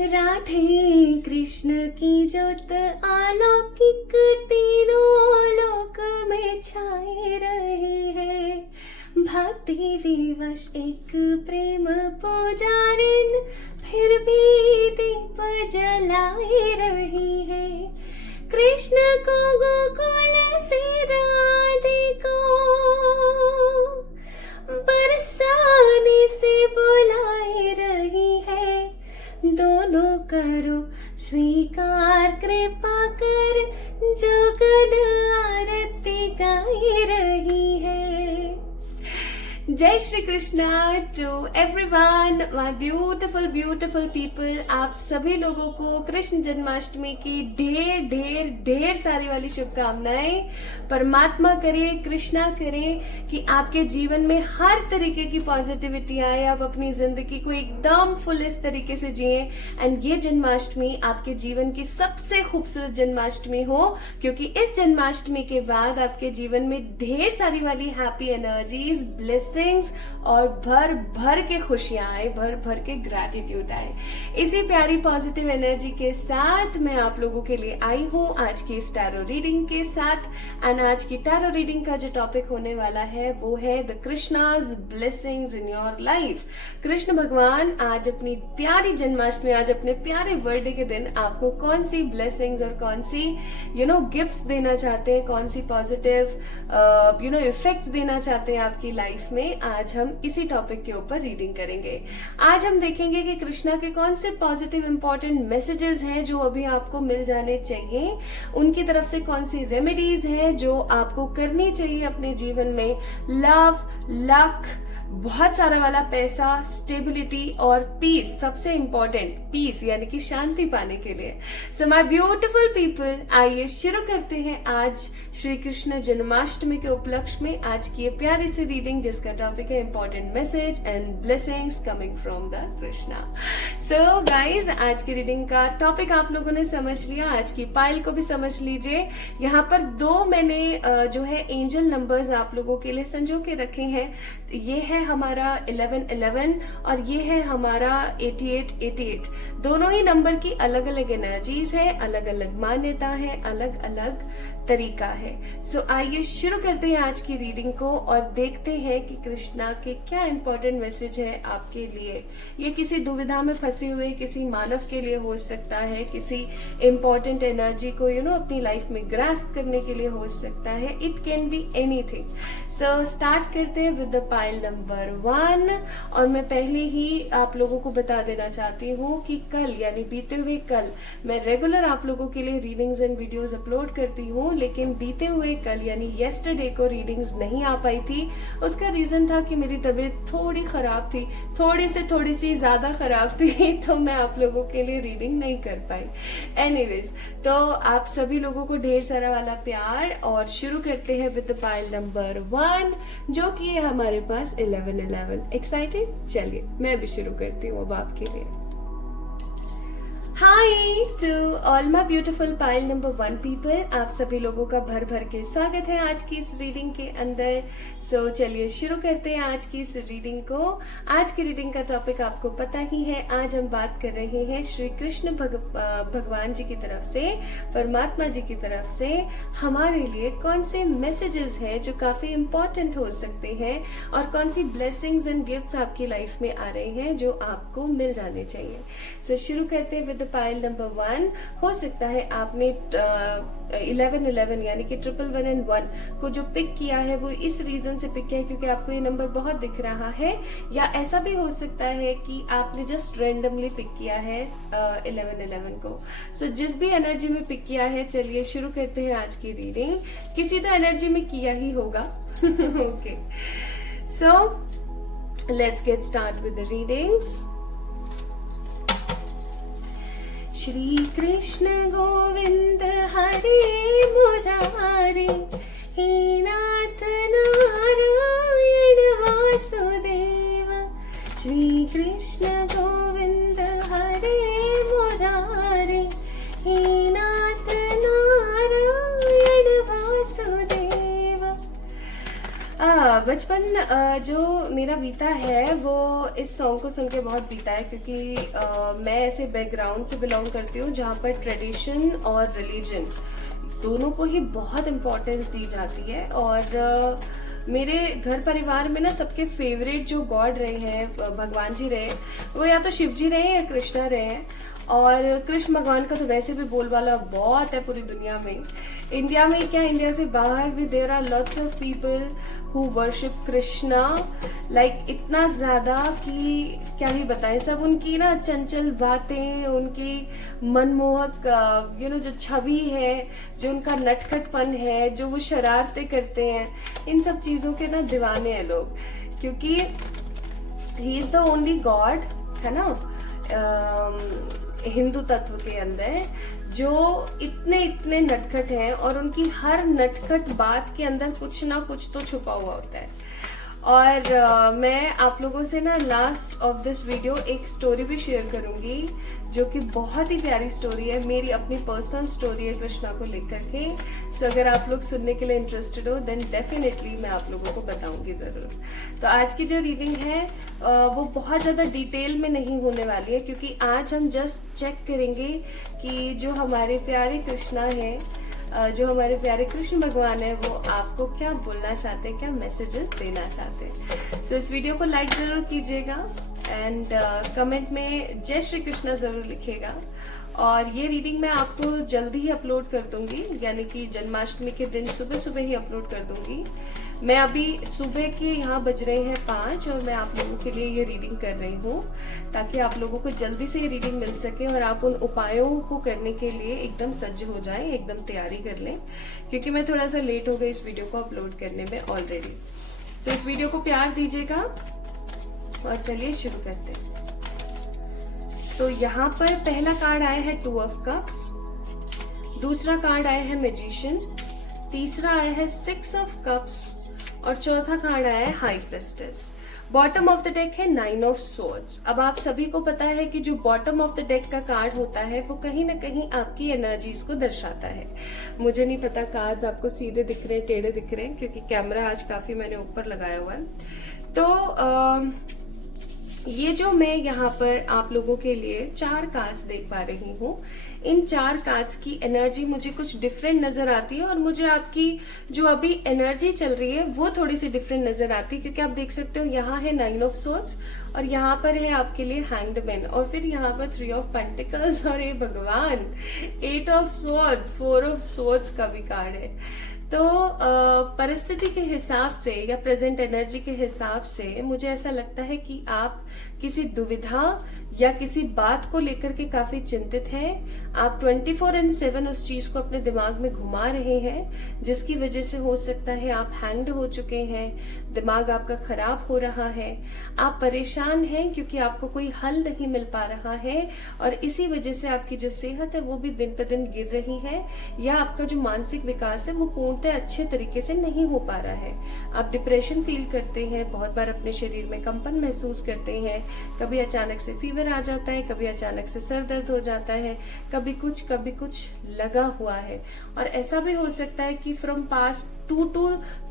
राधे कृष्ण की ज्योत अलौकिक तीनों लोक में छाए रही है। भक्ति विवश एक प्रेम पुजारिन फिर भी दीप जलाए रही है। कृष्ण को गोकुल से राधे को बरसाने से बुलाए रही है। दोनों करो स्वीकार कृपा कर, जुगद आरती गाई रही है। जय Shri Krishna to everyone my beautiful people. आप सभी लोगों को कृष्ण जन्माष्टमी की ढेर सारी वाली शुभकामनाएं। परमात्मा करे, कृष्णा करे कि आपके जीवन में हर तरीके की पॉजिटिविटी आए, आप अपनी जिंदगी को एकदम फुल इस तरीके से जिए एंड ये जन्माष्टमी आपके जीवन की सबसे खूबसूरत जन्माष्टमी हो, क्योंकि इस जन्माष्टमी के बाद आपके जीवन में ढेर सारी वाली हैप्पी एनर्जीज, ब्लेसिंग्स और भर के खुशियां आए, भर के ग्रैटिट्यूड आए। इसी प्यारी पॉजिटिव एनर्जी के साथ मैं आप लोगों के लिए आई हूं आज की इस टैरो रीडिंग के साथ। एंड आज की टैरो रीडिंग का जो टॉपिक होने वाला है वो है the Krishna's blessings in your life. Krishna भगवान आज अपनी प्यारी जन्माष्टमी, आज अपने प्यारे बर्थडे के दिन आपको कौन सी ब्लेसिंग्स और कौन सी गिफ्ट्स देना चाहते हैं, कौन सी पॉजिटिव इफेक्ट्स देना चाहते हैं आपकी लाइफ में, आज हम इसी टॉपिक के ऊपर रीडिंग करेंगे। आज हम देखेंगे कि कृष्णा के कौन से पॉजिटिव इंपॉर्टेंट मैसेजेस हैं जो अभी आपको मिल जाने चाहिए, उनकी तरफ से कौन सी रेमेडीज हैं जो आपको करनी चाहिए अपने जीवन में। लव, लक, बहुत सारा वाला पैसा, स्टेबिलिटी और पीस, सबसे इंपॉर्टेंट पीस यानी कि शांति पाने के लिए। सो माय ब्यूटीफुल पीपल, आइए शुरू करते हैं आज श्री कृष्ण जन्माष्टमी के उपलक्ष्य में आज की ये प्यारी सी रीडिंग जिसका टॉपिक है important message and blessings coming from the Krishna. So guys, आज की रीडिंग का टॉपिक आप लोगों ने समझ लिया, आज की पाइल को भी समझ लीजिए। यहाँ पर दो मैंने जो है एंजल नंबर्स आप लोगों के लिए संजो के रखे हैं। ये है हमारा 1111 और ये है हमारा 8888। दोनों ही नंबर की अलग अलग एनर्जीज है, अलग अलग मान्यता है, अलग अलग तरीका है। सो आइए शुरू करते हैं आज की रीडिंग को और देखते हैं कि कृष्णा के क्या इंपॉर्टेंट मैसेज है आपके लिए। ये किसी दुविधा में फंसे हुए किसी मानव के लिए हो सकता है, किसी इंपॉर्टेंट एनर्जी को अपनी लाइफ में ग्रास्प करने के लिए हो सकता है। It can be anything. So start करते हैं विद द पाइल नंबर 1। और मैं पहले ही आप लोगों को बता देना चाहती हूँ कि कल यानी बीते हुए कल मैं रेगुलर आप लोगों के लिए रीडिंग्स एंड वीडियोस अपलोड करती हूँ, लेकिन बीते हुए कल यानी येस्टरडे को रीडिंग्स नहीं आ पाई थी। उसका रीजन था कि मेरी तबीयत थोड़ी खराब थी, थोड़ी सी ज्यादा खराब थी, तो मैं आप लोगों के लिए रीडिंग नहीं कर पाई। एनीवेज, तो आप सभी लोगों को ढेर सारा वाला प्यार और शुरू करते हैं विद पाइल नंबर 1 जो कि है हमारे पास 1111। एक्साइटेड? चलिए मैं भी शुरू करती हूँ अब आपके लिए। Hi to all my beautiful pile number 1 people, आप सभी लोगों का भर के स्वागत है आज की इस रीडिंग के अंदर। सो चलिए शुरू करते हैं आज की इस रीडिंग को। आज की रीडिंग का टॉपिक आपको पता ही है। आज हम बात कर रहे हैं श्री कृष्ण भगवान जी की तरफ से, परमात्मा जी की तरफ से हमारे लिए कौन से मैसेजेस हैं जो काफी इंपॉर्टेंट हो सकते हैं और कौन सी ब्लेसिंग्स एंड गिफ्ट्स आपकी लाइफ में आ रहे हैं जो आपको मिल जाने चाहिए। सो शुरू करते हैं विद पाइल नंबर 1। हो सकता है आपने 1111 यानी कि 111 एंड 1 को जो पिक किया है वो इस रीजन से पिक किया है क्योंकि आपको ये नंबर बहुत दिख रहा है, या ऐसा भी हो सकता है कि आपने जस्ट रैंडमली पिक किया है 1111 को। सो जिस भी एनर्जी में पिक किया है, चलिए शुरू करते हैं आज की रीडिंग। किसी तो एनर्जी में किया ही होगा। Okay, so let's get start with the readings. Shri Krishna Govind Hare Murari, हे नाथ नारायण वासुदेव। श्री कृष्ण गोविंद हरे मुरारी, हे नाथ नारायण वासुदेव। बचपन जो मेरा बीता है वो इस सॉन्ग को सुन के बहुत बीता है, क्योंकि मैं ऐसे बैकग्राउंड से बिलोंग करती हूँ जहाँ पर ट्रेडिशन और रिलीजन दोनों को ही बहुत इम्पोर्टेंस दी जाती है। और मेरे घर परिवार में ना सबके फेवरेट जो गॉड रहे हैं, भगवान जी रहे, वो या तो शिव जी रहे या कृष्णा रहे हैं। और कृष्ण भगवान का तो वैसे भी बोलबाला बहुत है पूरी दुनिया में। इंडिया में क्या, इंडिया से बाहर भी there are lots of people who worship Krishna, like इतना ज्यादा कि क्या ही बताएं। सब उनकी ना चंचल बातें, उनकी मनमोहक जो छवि है, जो उनका नटखटपन है, जो वो शरारतें करते हैं, इन सब चीजों के ना दीवाने हैं लोग, क्योंकि he is the only God है ना हिंदू तत्व के अंदर, जो इतने इतने नटखट हैं और उनकी हर नटखट बात के अंदर कुछ ना कुछ तो छुपा हुआ होता है। और मैं आप लोगों से ना लास्ट ऑफ दिस वीडियो एक स्टोरी भी शेयर करूंगी, जो कि बहुत ही प्यारी स्टोरी है, मेरी अपनी पर्सनल स्टोरी है कृष्णा को लेकर के। सो अगर आप लोग सुनने के लिए इंटरेस्टेड हो देन डेफिनेटली मैं आप लोगों को बताऊंगी जरूर। तो आज की जो रीडिंग है वो बहुत ज्यादा डिटेल में नहीं होने वाली है, क्योंकि आज हम जस्ट चेक करेंगे कि जो हमारे प्यारे कृष्णा है, जो हमारे प्यारे कृष्ण भगवान है, वो आपको क्या बोलना चाहते हैं, क्या मैसेजेस देना चाहते हैं। सो इस वीडियो को लाइक जरूर कीजिएगा एंड कमेंट में जय श्री कृष्णा जरूर लिखिएगा। और ये रीडिंग मैं आपको जल्दी ही अपलोड कर दूंगी, यानी कि जन्माष्टमी के दिन सुबह सुबह ही अपलोड कर दूंगी। मैं अभी सुबह के यहाँ बज रहे हैं 5 और मैं आप लोगों के लिए ये रीडिंग कर रही हूँ, ताकि आप लोगों को जल्दी से ये रीडिंग मिल सके और आप उन उपायों को करने के लिए एकदम सज्ज हो जाएं, एकदम तैयारी कर लें, क्योंकि मैं थोड़ा सा लेट हो गई इस वीडियो को अपलोड करने में ऑलरेडी। सो इस वीडियो को प्यार दीजिएगा और चलिए शुरू करते हैं। तो यहाँ पर पहला कार्ड आया है 2 ऑफ कप्स, दूसरा कार्ड आया है मैजिशियन, तीसरा आया है 6 ऑफ कप्स और चौथा कार्ड आया है high प्रेस्टेस। Bottom of the deck है 9 ऑफ सोर्ड्स। अब आप सभी को पता है कि जो बॉटम ऑफ द डेक का कार्ड होता है वो कहीं ना कहीं आपकी एनर्जीज को दर्शाता है। मुझे नहीं पता कार्ड्स आपको सीधे दिख रहे हैं, टेढ़े दिख रहे हैं, क्योंकि कैमरा आज काफी मैंने ऊपर लगाया हुआ है। तो ये जो मैं यहाँ पर आप लोगों के लिए 4 कार्ड्स देख पा रही हूँ, इन 4 कार्ड्स की एनर्जी मुझे कुछ डिफरेंट नजर आती है और मुझे आपकी जो अभी एनर्जी चल रही है वो थोड़ी सी डिफरेंट नजर आती है, क्योंकि आप देख सकते हो यहाँ है 9 ऑफ सोर्ड्स और यहाँ पर है आपके लिए हैंग्ड मैन और फिर यहाँ पर 3 ऑफ पेंटिकल्स और ये भगवान 8 ऑफ सोर्ड्स, 4 ऑफ सोर्ड्स का भी कार्ड है। तो परिस्थिति के हिसाब से या प्रेजेंट एनर्जी के हिसाब से मुझे ऐसा लगता है कि आप किसी दुविधा या किसी बात को लेकर के काफी चिंतित हैं। आप 24/7 उस चीज को अपने दिमाग में घुमा रहे हैं, जिसकी वजह से हो सकता है आप हैंग्ड हो चुके हैं, दिमाग आपका खराब हो रहा है, आप परेशान हैं क्योंकि आपको कोई हल नहीं मिल पा रहा है और इसी वजह से आपकी जो सेहत है वो भी दिन पर दिन गिर रही है, या आपका जो मानसिक विकास है वो पूर्णतः अच्छे तरीके से नहीं हो पा रहा है। आप डिप्रेशन फील करते हैं, बहुत बार अपने शरीर में कंपन महसूस करते हैं, कभी अचानक से फीवर आ जाता है, कभी अचानक से सर दर्द हो जाता है, कभी कुछ लगा हुआ है। और ऐसा भी हो सकता है कि फ्रॉम पास्ट 2 to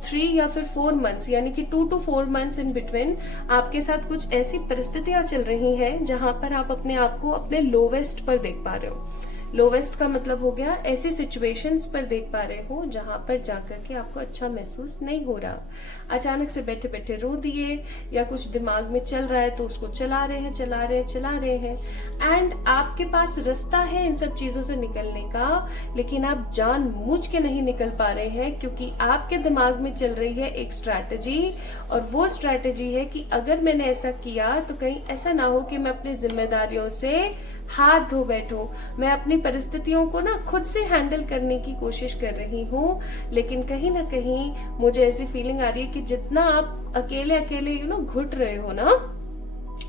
3 या फिर 4 मंथ्स, यानी कि 2 to 4 मंथ्स इन बिटवीन आपके साथ कुछ ऐसी परिस्थितियां चल रही हैं जहां पर आप अपने आप को अपने लोवेस्ट पर देख पा रहे हो। लोवेस्ट का मतलब हो गया ऐसी सिचुएशंस पर देख पा रहे हो जहां पर जाकर के आपको अच्छा महसूस नहीं हो रहा। अचानक से बैठे बैठे रो दिए या कुछ दिमाग में चल रहा है तो उसको चला रहे हैं एंड आपके पास रास्ता है इन सब चीजों से निकलने का, लेकिन आप जानबूझ के नहीं निकल पा रहे हैं क्योंकि आपके दिमाग में चल रही है एक स्ट्रैटेजी, और वो स्ट्रैटेजी है कि अगर मैंने ऐसा किया तो कहीं ऐसा ना हो कि मैं अपनी जिम्मेदारियों से हाथ धो बैठो। मैं अपनी परिस्थितियों को ना खुद से हैंडल करने की कोशिश कर रही हूँ, लेकिन कहीं ना कहीं मुझे ऐसी फीलिंग आ रही है कि जितना आप अकेले घुट रहे हो ना,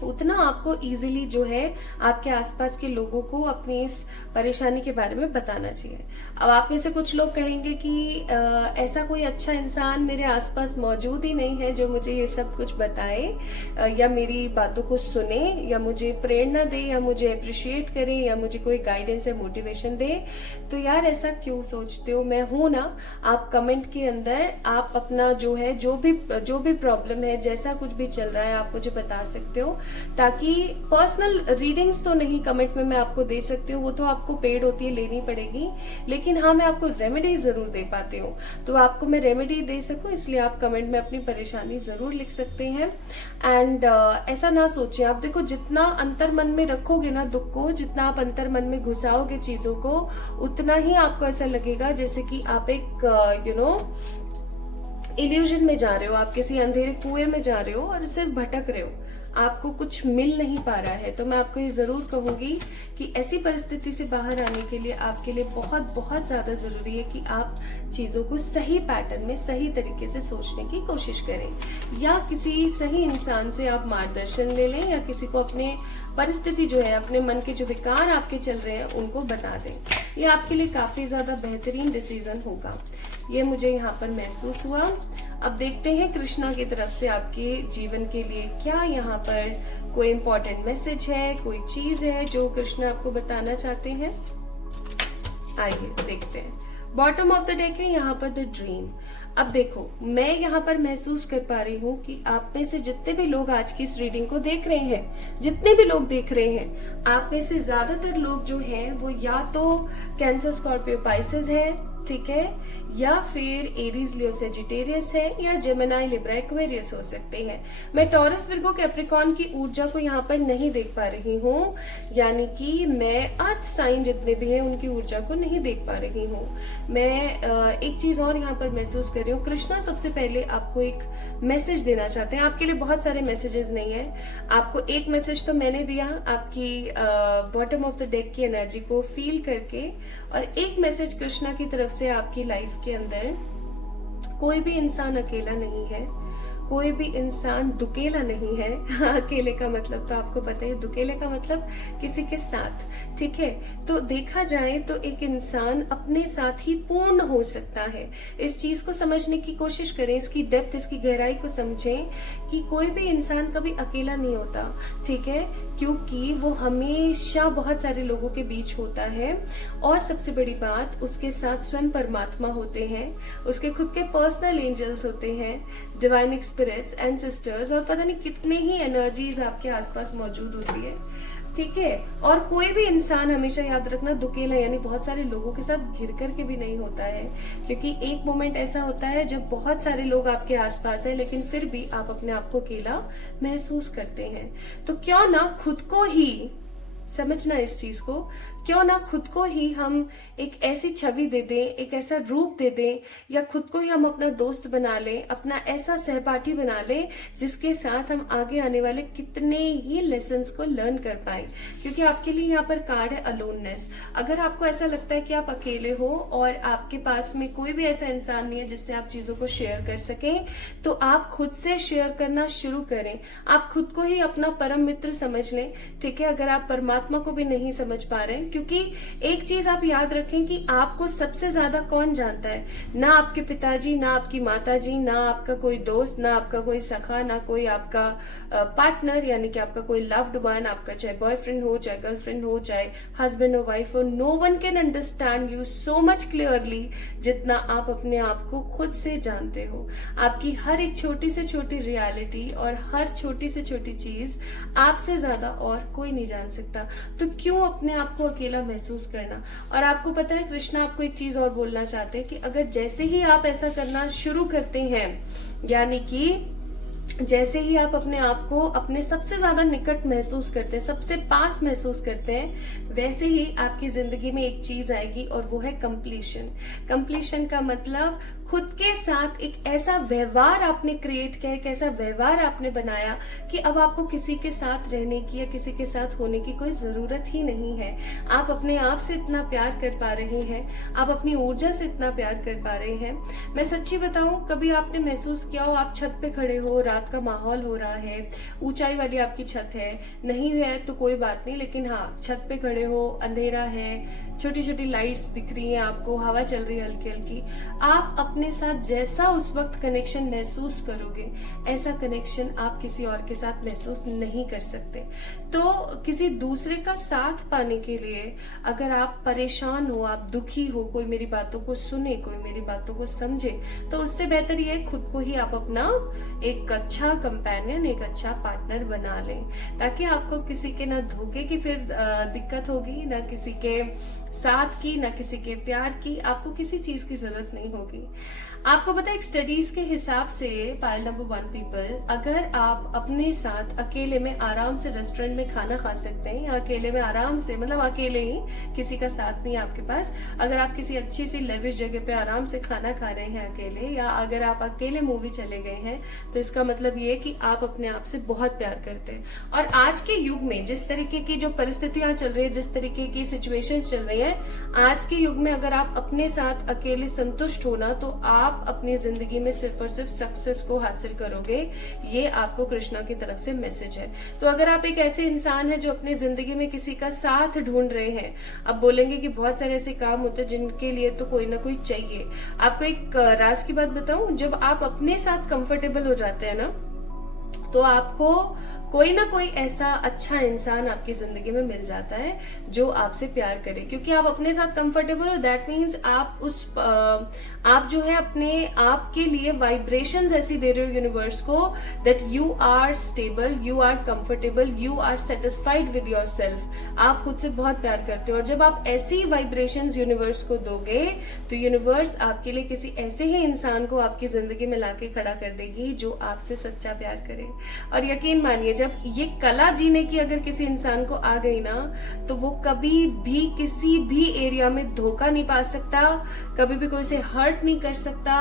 उतना आपको इजीली जो है आपके आसपास के लोगों को अपनी इस परेशानी के बारे में बताना चाहिए। अब आप में से कुछ लोग कहेंगे कि ऐसा कोई अच्छा इंसान मेरे आसपास मौजूद ही नहीं है जो मुझे ये सब कुछ बताए, या मेरी बातों को सुने, या मुझे प्रेरणा दे, या मुझे अप्रिशिएट करे, या मुझे कोई गाइडेंस या मोटिवेशन दे। तो यार ऐसा क्यों सोचते हो, मैं हूं ना। आप कमेंट के अंदर आप अपना जो है जो भी प्रॉब्लम है, जैसा कुछ भी चल रहा है, आप मुझे बता सकते हो, ताकि पर्सनल रीडिंग्स तो नहीं कमेंट में मैं आपको दे सकती हूँ, वो तो आपको पेड होती है, लेनी पड़ेगी, लेकिन हाँ मैं आपको रेमेडी जरूर दे पाती हूँ। तो आपको मैं रेमेडी दे सकूं इसलिए आप कमेंट में अपनी परेशानी जरूर लिख सकते हैं। एंड ऐसा ना सोचिए, आप देखो जितना अंतर मन में रखोगे ना दुख को, जितना आप अंतर मन में घुसाओगे चीजों को, उतना ही आपको ऐसा लगेगा जैसे कि आप एक इल्यूजन में जा रहे हो, आप किसी अंधेरे कुएं में जा रहे हो और सिर्फ भटक रहे हो, आपको कुछ मिल नहीं पा रहा है। तो मैं आपको ये जरूर कहूंगी कि ऐसी परिस्थिति से बाहर आने के लिए आपके लिए बहुत बहुत ज्यादा जरूरी है कि आप चीजों को सही पैटर्न में सही तरीके से सोचने की कोशिश करें, या किसी सही इंसान से आप मार्गदर्शन ले लें, या किसी को अपने परिस्थिति जो है, अपने मन के जो विकार आपके चल रहे हैं उनको बता दें। ये आपके लिए काफी ज्यादा बेहतरीन डिसीजन होगा, ये मुझे यहाँ पर महसूस हुआ। अब देखते हैं कृष्णा की तरफ से आपके जीवन के लिए क्या यहाँ पर कोई इम्पोर्टेंट मैसेज है, कोई चीज है जो कृष्णा आपको बताना चाहते हैं। आइए देखते हैं। बॉटम ऑफ द डेक है यहाँ पर द ड्रीम। अब देखो, मैं यहाँ पर महसूस कर पा रही हूँ कि आप में से जितने भी लोग आज की इस रीडिंग को देख रहे हैं, जितने भी लोग देख रहे हैं, आप में से ज्यादातर लोग जो हैं वो या तो कैंसर, स्कॉर्पियो, पाइसेस है, ठीक है, या फिर एरीज, लियो, सेजिटेरियस है, या जेमिनी, लिब्रा, एक्वेरियस हो सकते हैं। मैं टॉरस, विर्गो, कैप्रिकॉर्न की ऊर्जा को यहाँ पर नहीं देख पा रही हूँ, यानी कि मैं अर्थ साइन जितने भी हैं उनकी ऊर्जा को नहीं देख पा रही हूँ। मैं एक चीज और यहाँ पर महसूस कर रही हूँ। कृष्णा सबसे पहले आपको एक मैसेज देना चाहते हैं। आपके लिए बहुत सारे मैसेजेस नहीं है, आपको एक मैसेज तो मैंने दिया आपकी बॉटम ऑफ द डेक की एनर्जी को फील करके, और एक मैसेज कृष्णा की तरफ से आपकी लाइफ के अंदर कोई भी इंसान अकेला नहीं है, कोई भी इंसान दुकेला नहीं है। अकेले का मतलब तो आपको पता है, दुकेले का मतलब किसी के साथ, ठीक है। तो देखा जाए तो एक इंसान अपने साथ ही पूर्ण हो सकता है। इस चीज को समझने की कोशिश करें, इसकी डेप्थ, इसकी गहराई को समझें कि कोई भी इंसान कभी अकेला नहीं होता, ठीक है, क्योंकि वो हमेशा बहुत सारे लोगों के बीच होता है। और सबसे बड़ी बात, उसके साथ स्वयं परमात्मा होते हैं, उसके खुद के पर्सनल एंजल्स होते हैं, डिवाइन स्पिरिट्स, एंसेस्टर्स, और पता नहीं कितने ही एनर्जीज आपके आसपास मौजूद होती है, ठीक है। और कोई भी इंसान, हमेशा याद रखना, दुकेला यानी बहुत सारे लोगों के साथ घिर करके भी नहीं होता है, क्योंकि एक मोमेंट ऐसा होता है जब बहुत सारे लोग आपके आसपास हैं लेकिन फिर भी आप अपने आप को अकेला महसूस करते हैं। तो क्यों ना खुद को ही समझना, इस चीज को, क्यों ना खुद को ही हम एक ऐसी छवि दे दें, एक ऐसा रूप दे दें, या खुद को ही हम अपना दोस्त बना लें, अपना ऐसा सहपाठी बना लें जिसके साथ हम आगे आने वाले कितने ही लेसन्स को लर्न कर पाए। क्योंकि आपके लिए यहाँ पर कार्ड है अलोननेस। अगर आपको ऐसा लगता है कि आप अकेले हो और आपके पास में कोई भी ऐसा इंसान नहीं है जिससे आप चीजों को शेयर कर सकें, तो आप खुद से शेयर करना शुरू करें। आप खुद को ही अपना परम मित्र समझ लें, ठीक है। अगर आप परमात्मा को भी नहीं समझ पा रहे हैं, क्योंकि एक चीज आप याद रखें कि आपको सबसे ज्यादा कौन जानता है, ना आपके पिताजी, ना आपकी माताजी, ना आपका कोई दोस्त, ना आपका कोई सखा, ना कोई आपका पार्टनर, यानी कि आपका कोई लव्ड वन, आपका चाहे बॉयफ्रेंड हो, चाहे गर्लफ्रेंड हो, चाहे हस्बैंड और वाइफ हो। No one can understand you so much clearly जितना आप अपने आप को खुद से जानते हो। आपकी हर एक छोटी से छोटी रियलिटी और हर छोटी से छोटी चीज आपसे ज्यादा और कोई नहीं जान सकता। तो क्यों अपने आप को अकेला महसूस करना। और आपको पता है कृष्णा आपको एक चीज और बोलना चाहते हैं कि अगर जैसे ही आप ऐसा करना शुरू करते हैं, यानी कि जैसे ही आप अपने आप को अपने सबसे ज्यादा निकट महसूस करते हैं, सबसे पास महसूस करते हैं, वैसे ही आपकी जिंदगी में एक चीज आएगी और वो है कंप्लीशन। कंप्लीशन का मतलब खुद के साथ एक ऐसा व्यवहार आपने क्रिएट किया, एक ऐसा व्यवहार आपने बनाया कि अब आपको किसी के साथ रहने की या किसी के साथ होने की कोई जरूरत ही नहीं है। आप अपने आप से इतना प्यार कर पा रहे हैं, आप अपनी ऊर्जा से इतना प्यार कर पा रहे हैं। मैं सच्ची बताऊं, कभी आपने महसूस किया हो, आप छत पे खड़े हो, रात का माहौल हो रहा है, ऊंचाई वाली आपकी छत है, नहीं है तो कोई बात नहीं, लेकिन हाँ छत पे खड़े हो, अंधेरा है, छोटी छोटी लाइट्स दिख रही हैं आपको, हवा चल रही है हल्की हल्की, आप अपने साथ जैसा उस वक्त कनेक्शन महसूस करोगे, ऐसा कनेक्शन आप किसी और के साथ महसूस नहीं कर सकते। तो किसी दूसरे का साथ पाने के लिए अगर आप परेशान हो, आप दुखी हो, कोई मेरी बातों को सुने, कोई मेरी बातों को समझे, तो उससे बेहतर ये खुद को ही आप अपना एक अच्छा कंपेनियन, एक अच्छा पार्टनर बना लें, ताकि आपको किसी के ना धोखे की फिर दिक्कत होगी, ना किसी के साथ की, ना किसी के प्यार की, आपको किसी चीज की जरूरत नहीं होगी। आपको पता है, एक स्टडीज के हिसाब से पाइल नंबर 1 पीपल, अगर आप अपने साथ अकेले में आराम से रेस्टोरेंट में खाना खा सकते हैं, या अकेले में आराम से, मतलब अकेले ही, किसी का साथ नहीं आपके पास, अगर आप किसी अच्छी सी लेविश जगह पे आराम से खाना खा रहे हैं अकेले, या अगर आप अकेले मूवी चले गए हैं, तो इसका मतलब ये कि आप अपने आप से बहुत प्यार करते हैं। और आज के युग में जिस तरीके की जो परिस्थितियां चल रही है, जिस तरीके की सिचुएशन चल रही है, आज के युग में अगर आप अपने साथ अकेले संतुष्ट हो ना, तो आप अपनी जिंदगी में सिर्फ और सिर्फ सक्सेस को हासिल करोगे। ये आपको कृष्णा की तरफ से मैसेज है। तो अगर आप एक ऐसे इंसान हैं जो अपनी जिंदगी में किसी का साथ ढूंढ रहे हैं, अब बोलेंगे कि बहुत सारे ऐसे काम होते हैं जिनके लिए तो कोई ना कोई चाहिए। आपको एक राज की बात बताऊं, जब आप अपने साथ कंफर्टेबल हो जाते हैं ना, तो आपको कोई ना कोई ऐसा अच्छा इंसान आपकी जिंदगी में मिल जाता है जो आपसे प्यार करे, क्योंकि आप अपने साथ कंफर्टेबल हो। दैट मीन्स आप जो है अपने आप के लिए वाइब्रेशंस ऐसी दे रहे हो यूनिवर्स को, that you are stable, you are comfortable, you are satisfied with yourself. आप खुद से बहुत प्यार करते हो, और जब आप ऐसी वाइब्रेशंस यूनिवर्स को दोगे, तो यूनिवर्स आपके लिए किसी ऐसे ही इंसान को आपकी जिंदगी में लाके खड़ा कर देगी जो आपसे सच्चा प्यार करे। और यकीन मानिए, जब ये कला जीने की अगर किसी इंसान को आ गई ना, तो वो कभी भी किसी भी एरिया में धोखा नहीं पा सकता, कभी भी कोई से हर्ट नहीं कर सकता,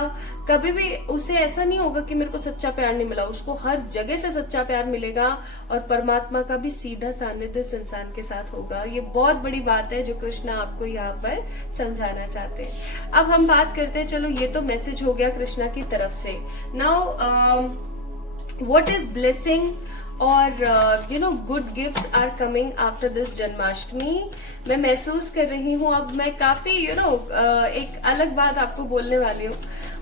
कभी भी उसे ऐसा नहीं होगा कि मेरे को सच्चा प्यार नहीं मिला। उसको हर जगह से सच्चा प्यार मिलेगा, और परमात्मा का भी सीधा सानिध्य इस इंसान के साथ होगा। ये बहुत बड़ी बात है जो कृष्णा आपको यहाँ पर समझाना चाहते हैं। अब हम बात करते हैं, चलो ये तो मैसेज हो गया कृष्णा की तरफ से। नाउ व्हाट इज ब्लेसिंग और good gifts are coming after this Janmashtami. मैं महसूस कर रही हूँ, अब मैं काफी एक अलग बात आपको बोलने वाली हूँ।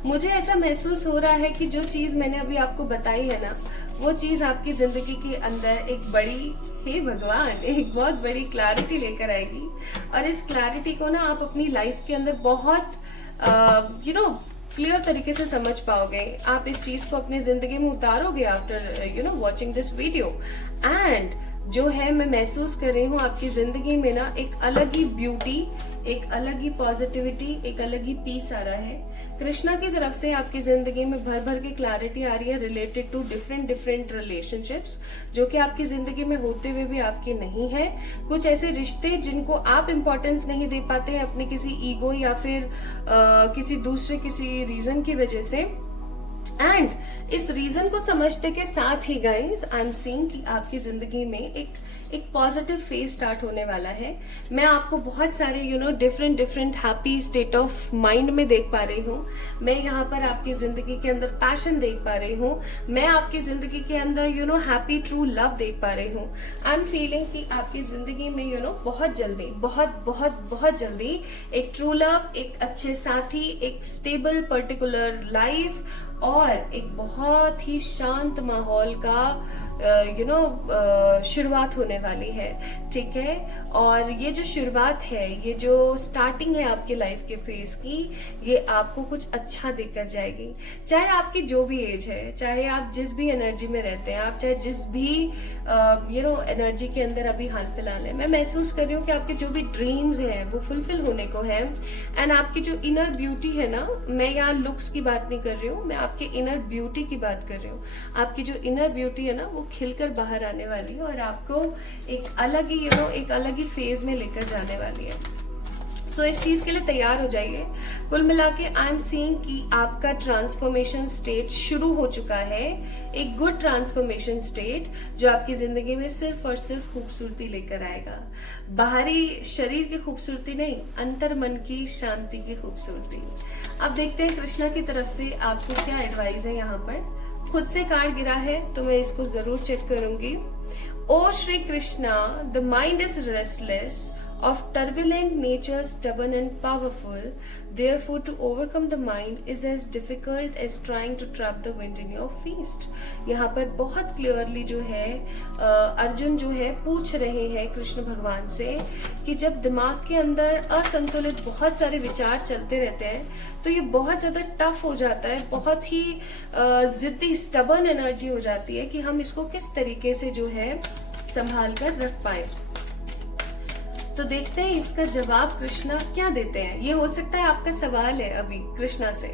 मुझे ऐसा महसूस हो रहा है कि जो चीज मैंने अभी आपको बताई है ना, वो चीज आपकी जिंदगी के अंदर एक बड़ी, हे भगवान, एक बहुत बड़ी क्लैरिटी लेकर आएगी। और इस क्लैरिटी को ना आप अपनी लाइफ के अंदर बहुत क्लियर तरीके से समझ पाओगे। आप इस चीज को अपनी जिंदगी में उतारोगे after watching this video. And जो है, मैं महसूस कर रही हूँ आपकी जिंदगी में ना एक अलग ही ब्यूटी, एक अलग ही पॉजिटिविटी, एक अलग ही पीस आ रहा है। कृष्णा की तरफ से आपकी जिंदगी में भर भर के क्लैरिटी आ रही है रिलेटेड टू डिफरेंट रिलेशनशिप्स, जो कि आपकी जिंदगी में होते हुए भी आपके नहीं है। कुछ ऐसे रिश्ते जिनको आप इम्पोर्टेंस नहीं दे पाते हैं अपने किसी ईगो या फिर किसी दूसरे किसी रीजन की वजह से। एंड इस रीजन को समझने के साथ ही गाइस, आई एम सीइंग कि आपकी जिंदगी में एक पॉजिटिव फेज स्टार्ट होने वाला है। मैं आपको बहुत सारे different happy state of mind में देख पा रही हूँ। मैं यहाँ पर आपकी जिंदगी के अंदर पैशन देख पा रही हूँ। मैं आपकी जिंदगी के अंदर हैप्पी ट्रू लव देख पा रही हूँ। आई एम फीलिंग कि आपकी जिंदगी में बहुत जल्दी, बहुत जल्दी एक ट्रू लव, एक अच्छे साथी, एक स्टेबल पर्टिकुलर लाइफ और एक बहुत ही शांत माहौल का शुरुआत होने वाली है। ठीक है, और ये जो शुरुआत है, ये जो स्टार्टिंग है आपकी लाइफ के फेज की, ये आपको कुछ अच्छा देकर जाएगी। चाहे आपकी जो भी एज है, चाहे आप जिस भी एनर्जी में रहते हैं, आप चाहे जिस भी एनर्जी के अंदर अभी हाल फिलहाल है, मैं महसूस कर रही हूँ कि आपके जो भी ड्रीम्स हैं वो फुलफिल होने को है। एंड आपकी जो इनर ब्यूटी है ना, मैं यहाँ लुक्स की बात नहीं कर रही हूँ, मैं आपके इनर ब्यूटी की बात कर रही हूँ। आपकी जो इनर ब्यूटी है ना, वो खिलकर बाहर आने वाली है और आपको एक अलग ही एक अलग ही फेज में लेकर जाने वाली है। सो इस चीज के लिए तैयार हो जाइए। कुल मिला के आई एम सीइंग कि आपका ट्रांसफॉर्मेशन स्टेट शुरू हो चुका है, एक गुड ट्रांसफॉर्मेशन स्टेट जो आपकी जिंदगी में सिर्फ और सिर्फ खूबसूरती लेकर आएगा। बाहरी शरीर की खूबसूरती नहीं, अंतर मन की शांति की खूबसूरती। अब देखते हैं कृष्णा की तरफ से आपको क्या एडवाइस है। यहाँ पर खुद से कार्ड गिरा है तो मैं इसको जरूर चेक करूंगी। O Shri Krishna, the mind is restless, of turbulent nature, stubborn and powerful. Therefore, to overcome the mind is as difficult as trying to trap the wind in your feast. यहाँ पर बहुत क्लियरली जो है अर्जुन जो है पूछ रहे हैं कृष्ण भगवान से कि जब दिमाग के अंदर असंतुलित बहुत सारे विचार चलते रहते हैं तो ये बहुत ज्यादा टफ हो जाता है, बहुत ही जिद्दी स्टबर्न एनर्जी हो जाती है कि हम इसको किस तरीके से जो है संभाल कर रख पाए। तो देखते हैं इसका जवाब कृष्णा क्या देते हैं। ये हो सकता है आपका सवाल है अभी कृष्णा से,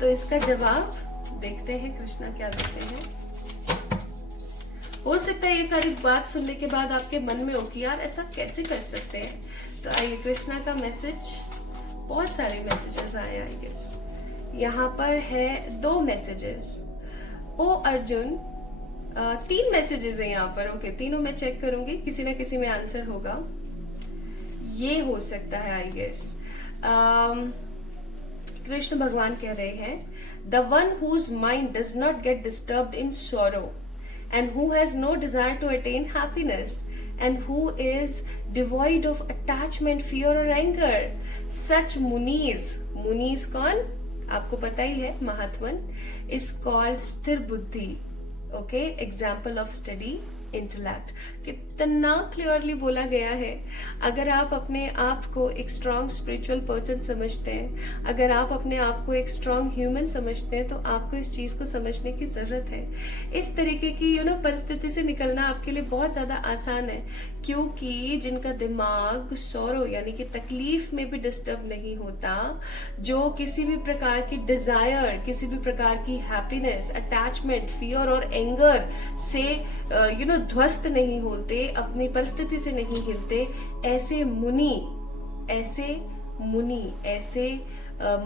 तो इसका जवाब देखते हैं कृष्णा क्या देते हैं। हो सकता है ये सारी बात सुनने के बाद आपके मन में हो कि यार ऐसा कैसे कर सकते हैं। तो आइए कृष्णा का मैसेज, बहुत सारे मैसेजेस आए आई गेस। यहाँ पर है 2 मैसेजेस। ओ अर्जुन, 3 मैसेजेस है यहाँ पर। ओके, तीनों मैं चेक करूंगी, किसी ना किसी में आंसर होगा। ये हो सकता है आई गेस। कृष्ण भगवान कह रहे हैं the one whose mind does not get disturbed in sorrow and who has no desire to attain happiness and who is devoid of attachment, fear और एंगर, सच मुनीज। मुनीज कौन? आपको पता ही है, महात्मन। इज कॉल्ड स्थिर बुद्धि। Okay, example of study intellect. कितना क्लियरली बोला गया है। अगर आप अपने आप को एक स्ट्रॉन्ग स्पिरिचुअल पर्सन समझते हैं, अगर आप अपने आप को एक स्ट्रॉन्ग ह्यूमन समझते हैं, तो आपको इस चीज को समझने की जरूरत है। इस तरीके की परिस्थिति से निकलना आपके लिए बहुत ज्यादा आसान है, क्योंकि जिनका दिमाग सौरो यानी कि तकलीफ में भी डिस्टर्ब नहीं होता, जो किसी भी प्रकार की डिजायर, किसी भी प्रकार की हैप्पीनेस, अटैचमेंट, फियर और एंगर से ध्वस्त नहीं होते, अपनी परिस्थिति से नहीं हिलते, ऐसे मुनि, ऐसे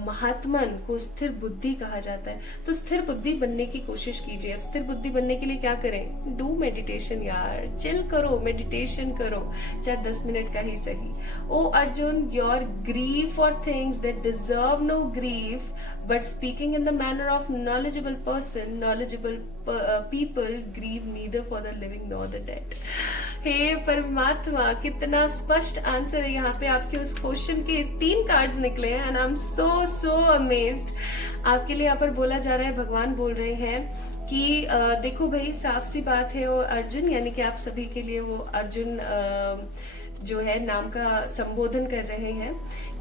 महात्मन को स्थिर बुद्धि कहा जाता है। तो स्थिर बुद्धि बनने की कोशिश कीजिए। अब स्थिर बुद्धि बनने के लिए क्या करें? डू मेडिटेशन यार, चिल करो, मेडिटेशन करो, चाहे 10 मिनट का ही सही। O Arjun, your grieve for things that deserve no grieve but speaking in the manner of knowledgeable person, knowledgeable people grieve neither for the living nor the dead. हे परमात्मा, कितना स्पष्ट आंसर है यहाँ पे। आपके उस क्वेश्चन के 3 कार्ड्स निकले हैं and I am so amazed. आपके लिए यहाँ पर बोला जा रहा है, भगवान बोल रहे हैं कि देखो भाई, साफ सी बात है, वो अर्जुन यानी कि आप सभी के लिए वो अर्जुन जो है नाम का संबोधन कर रहे हैं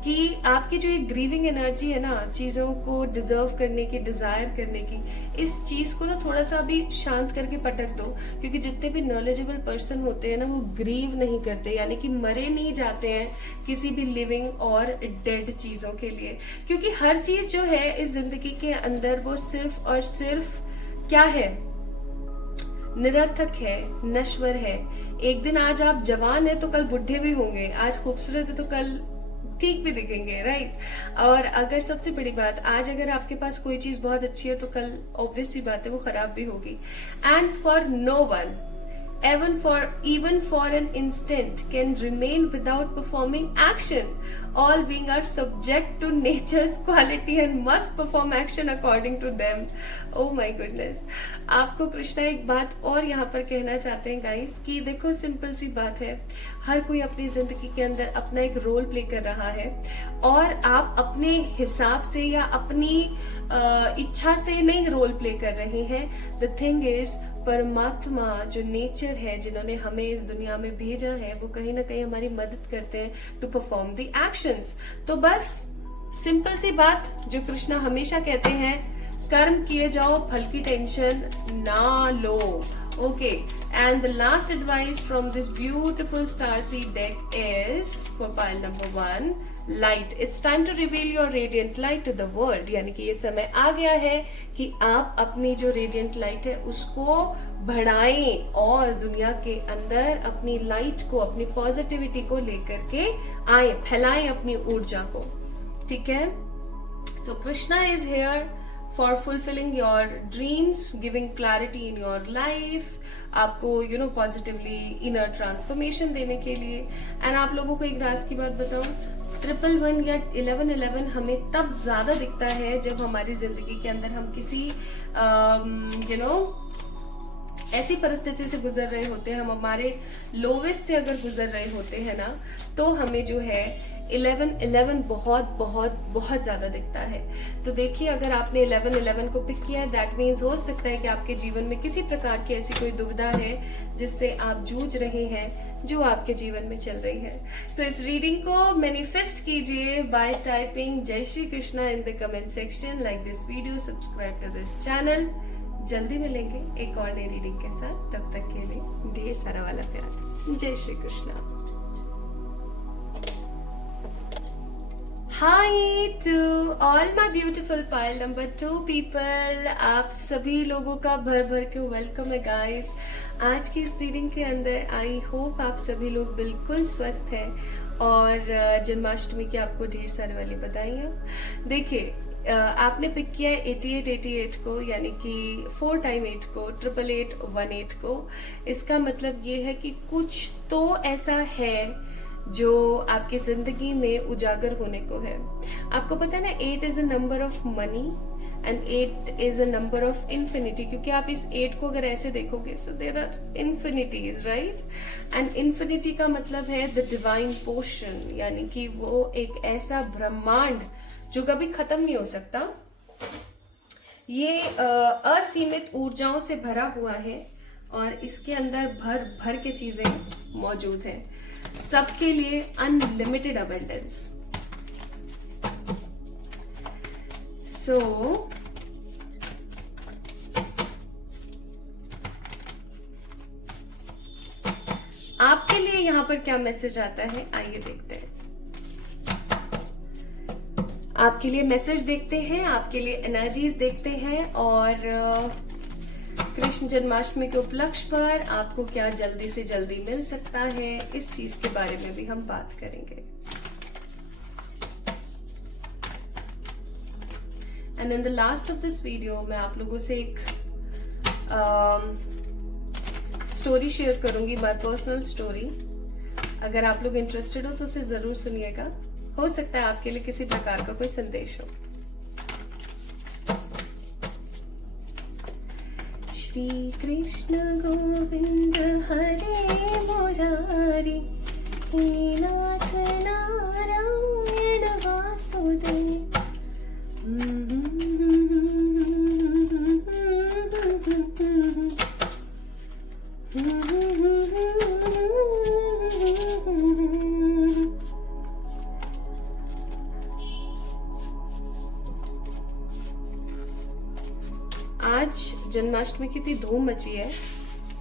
कि आपकी जो एक ग्रीविंग एनर्जी है ना, चीजों को डिजर्व करने की, डिजायर करने की, इस चीज को ना थोड़ा सा अभी शांत करके पटक दो। क्योंकि जितने भी नॉलेजेबल पर्सन होते हैं ना, वो ग्रीव नहीं करते, यानी कि मरे नहीं जाते हैं किसी भी लिविंग और डेड चीजों के लिए। क्योंकि हर चीज जो है इस जिंदगी के अंदर वो सिर्फ और सिर्फ क्या है? निरर्थक है, नश्वर है। एक दिन आज आप जवान है तो कल बुढ़े भी होंगे, आज खूबसूरत है तो कल ठीक भी दिखेंगे, राइट। और अगर सबसे बड़ी बात, आज अगर आपके पास कोई चीज बहुत अच्छी है तो कल ऑब्वियस सी बात है वो खराब भी होगी। And for no one even for an instant can remain without performing action. All beings are subject to nature's quality and must perform action according to them. Oh my goodness. आपको कृष्णा एक बात और यहाँ पर कहना चाहते हैं गाइस कि देखो, सिंपल सी बात है, हर कोई अपनी जिंदगी के अंदर अपना एक रोल प्ले कर रहा है और आप अपने हिसाब से या अपनी इच्छा से नहीं रोल प्ले कर रहे हैं। द थिंग इज, परमात्मा जो नेचर है, जिन्होंने हमें इस दुनिया में भेजा है, वो कहीं ना कहीं हमारी मदद करते हैं टू परफॉर्म द एक्शंस। तो बस सिंपल सी बात जो कृष्णा हमेशा कहते हैं, कर्म किए जाओ, फल की टेंशन ना लो। Okay, and the last advice from this beautiful star seed deck is for pile number 1, light, it's time to reveal your radiant light to the world, यानी कि ये समय आ गया है कि आप अपनी जो रेडियंट लाइट है उसको बढ़ाएं और दुनिया के अंदर अपनी लाइट को, अपनी पॉजिटिविटी को लेकर के आए, फैलाएं अपनी ऊर्जा को, ठीक है। So Krishna is here for fulfilling your dreams, giving clarity in your life, आपको पॉजिटिवली इनर ट्रांसफॉर्मेशन देने के लिए। एंड आप लोगों को एक राज की बात बताऊं, 111 या 1111 हमें तब ज्यादा दिखता है जब हमारी जिंदगी के अंदर हम किसी ऐसी परिस्थिति से गुजर रहे होते हैं, हम हमारे लोवेस्ट से अगर गुजर रहे होते हैं ना, तो हमें जो है 1111 बहुत बहुत बहुत ज्यादा दिखता है। तो देखिए, अगर आपने 1111 को पिक किया है, दैट मीन्स हो सकता है कि आपके जीवन में किसी प्रकार की ऐसी कोई दुविधा है जिससे आप जूझ रहे हैं, जो आपके जीवन में चल रही है। सो इस रीडिंग को मैनिफेस्ट कीजिए बाय टाइपिंग जय Shri Krishna in the comment section, like this video, subscribe to this channel. जल्दी मिलेंगे एक और नई रीडिंग के साथ, तब तक के लिए ढेर सारा वाला प्यार। जय Shri Krishna. Hi to all my beautiful pile number 2 people, आप सभी लोगों का भर भर के वेलकम है गाइस आज की इस रीडिंग के अंदर। आई होप आप सभी लोग बिल्कुल स्वस्थ हैं और जन्माष्टमी की आपको ढेर सारे वाली बधाइयाँ। देखिए, आपने पिक किया है 8888 को, यानी कि 4 टाइम 8 को, 8818 को। इसका मतलब ये है कि कुछ तो ऐसा है जो आपकी जिंदगी में उजागर होने को है। आपको पता है ना, 8 is a number of money and 8 is a number of infinity, क्योंकि आप इस 8 को अगर ऐसे देखोगे, so there are infinities, right. And infinity का मतलब है द डिवाइन पोर्शन, यानी कि वो एक ऐसा ब्रह्मांड जो कभी खत्म नहीं हो सकता। ये असीमित ऊर्जाओं से भरा हुआ है और इसके अंदर भर भर के चीजें मौजूद हैं, सबके लिए अनलिमिटेड अबंडेंस। सो आपके लिए यहां पर क्या मैसेज आता है, आइए देखते हैं। आपके लिए मैसेज देखते हैं, आपके लिए एनर्जीज देखते हैं और कृष्ण जन्माष्टमी के उपलक्ष्य पर आपको क्या जल्दी से जल्दी मिल सकता है, इस चीज के बारे में भी हम बात करेंगे। And in the last of this video मैं आप लोगों से एक स्टोरी शेयर करूंगी, माय पर्सनल स्टोरी। अगर आप लोग इंटरेस्टेड हो तो उसे जरूर सुनिएगा, हो सकता है आपके लिए किसी प्रकार का कोई संदेश हो। श्री कृष्ण गोविंद हरे मुरारी, हे नाथ नारायण वासुदेव। आज जन्माष्टमी की इतनी धूम मची है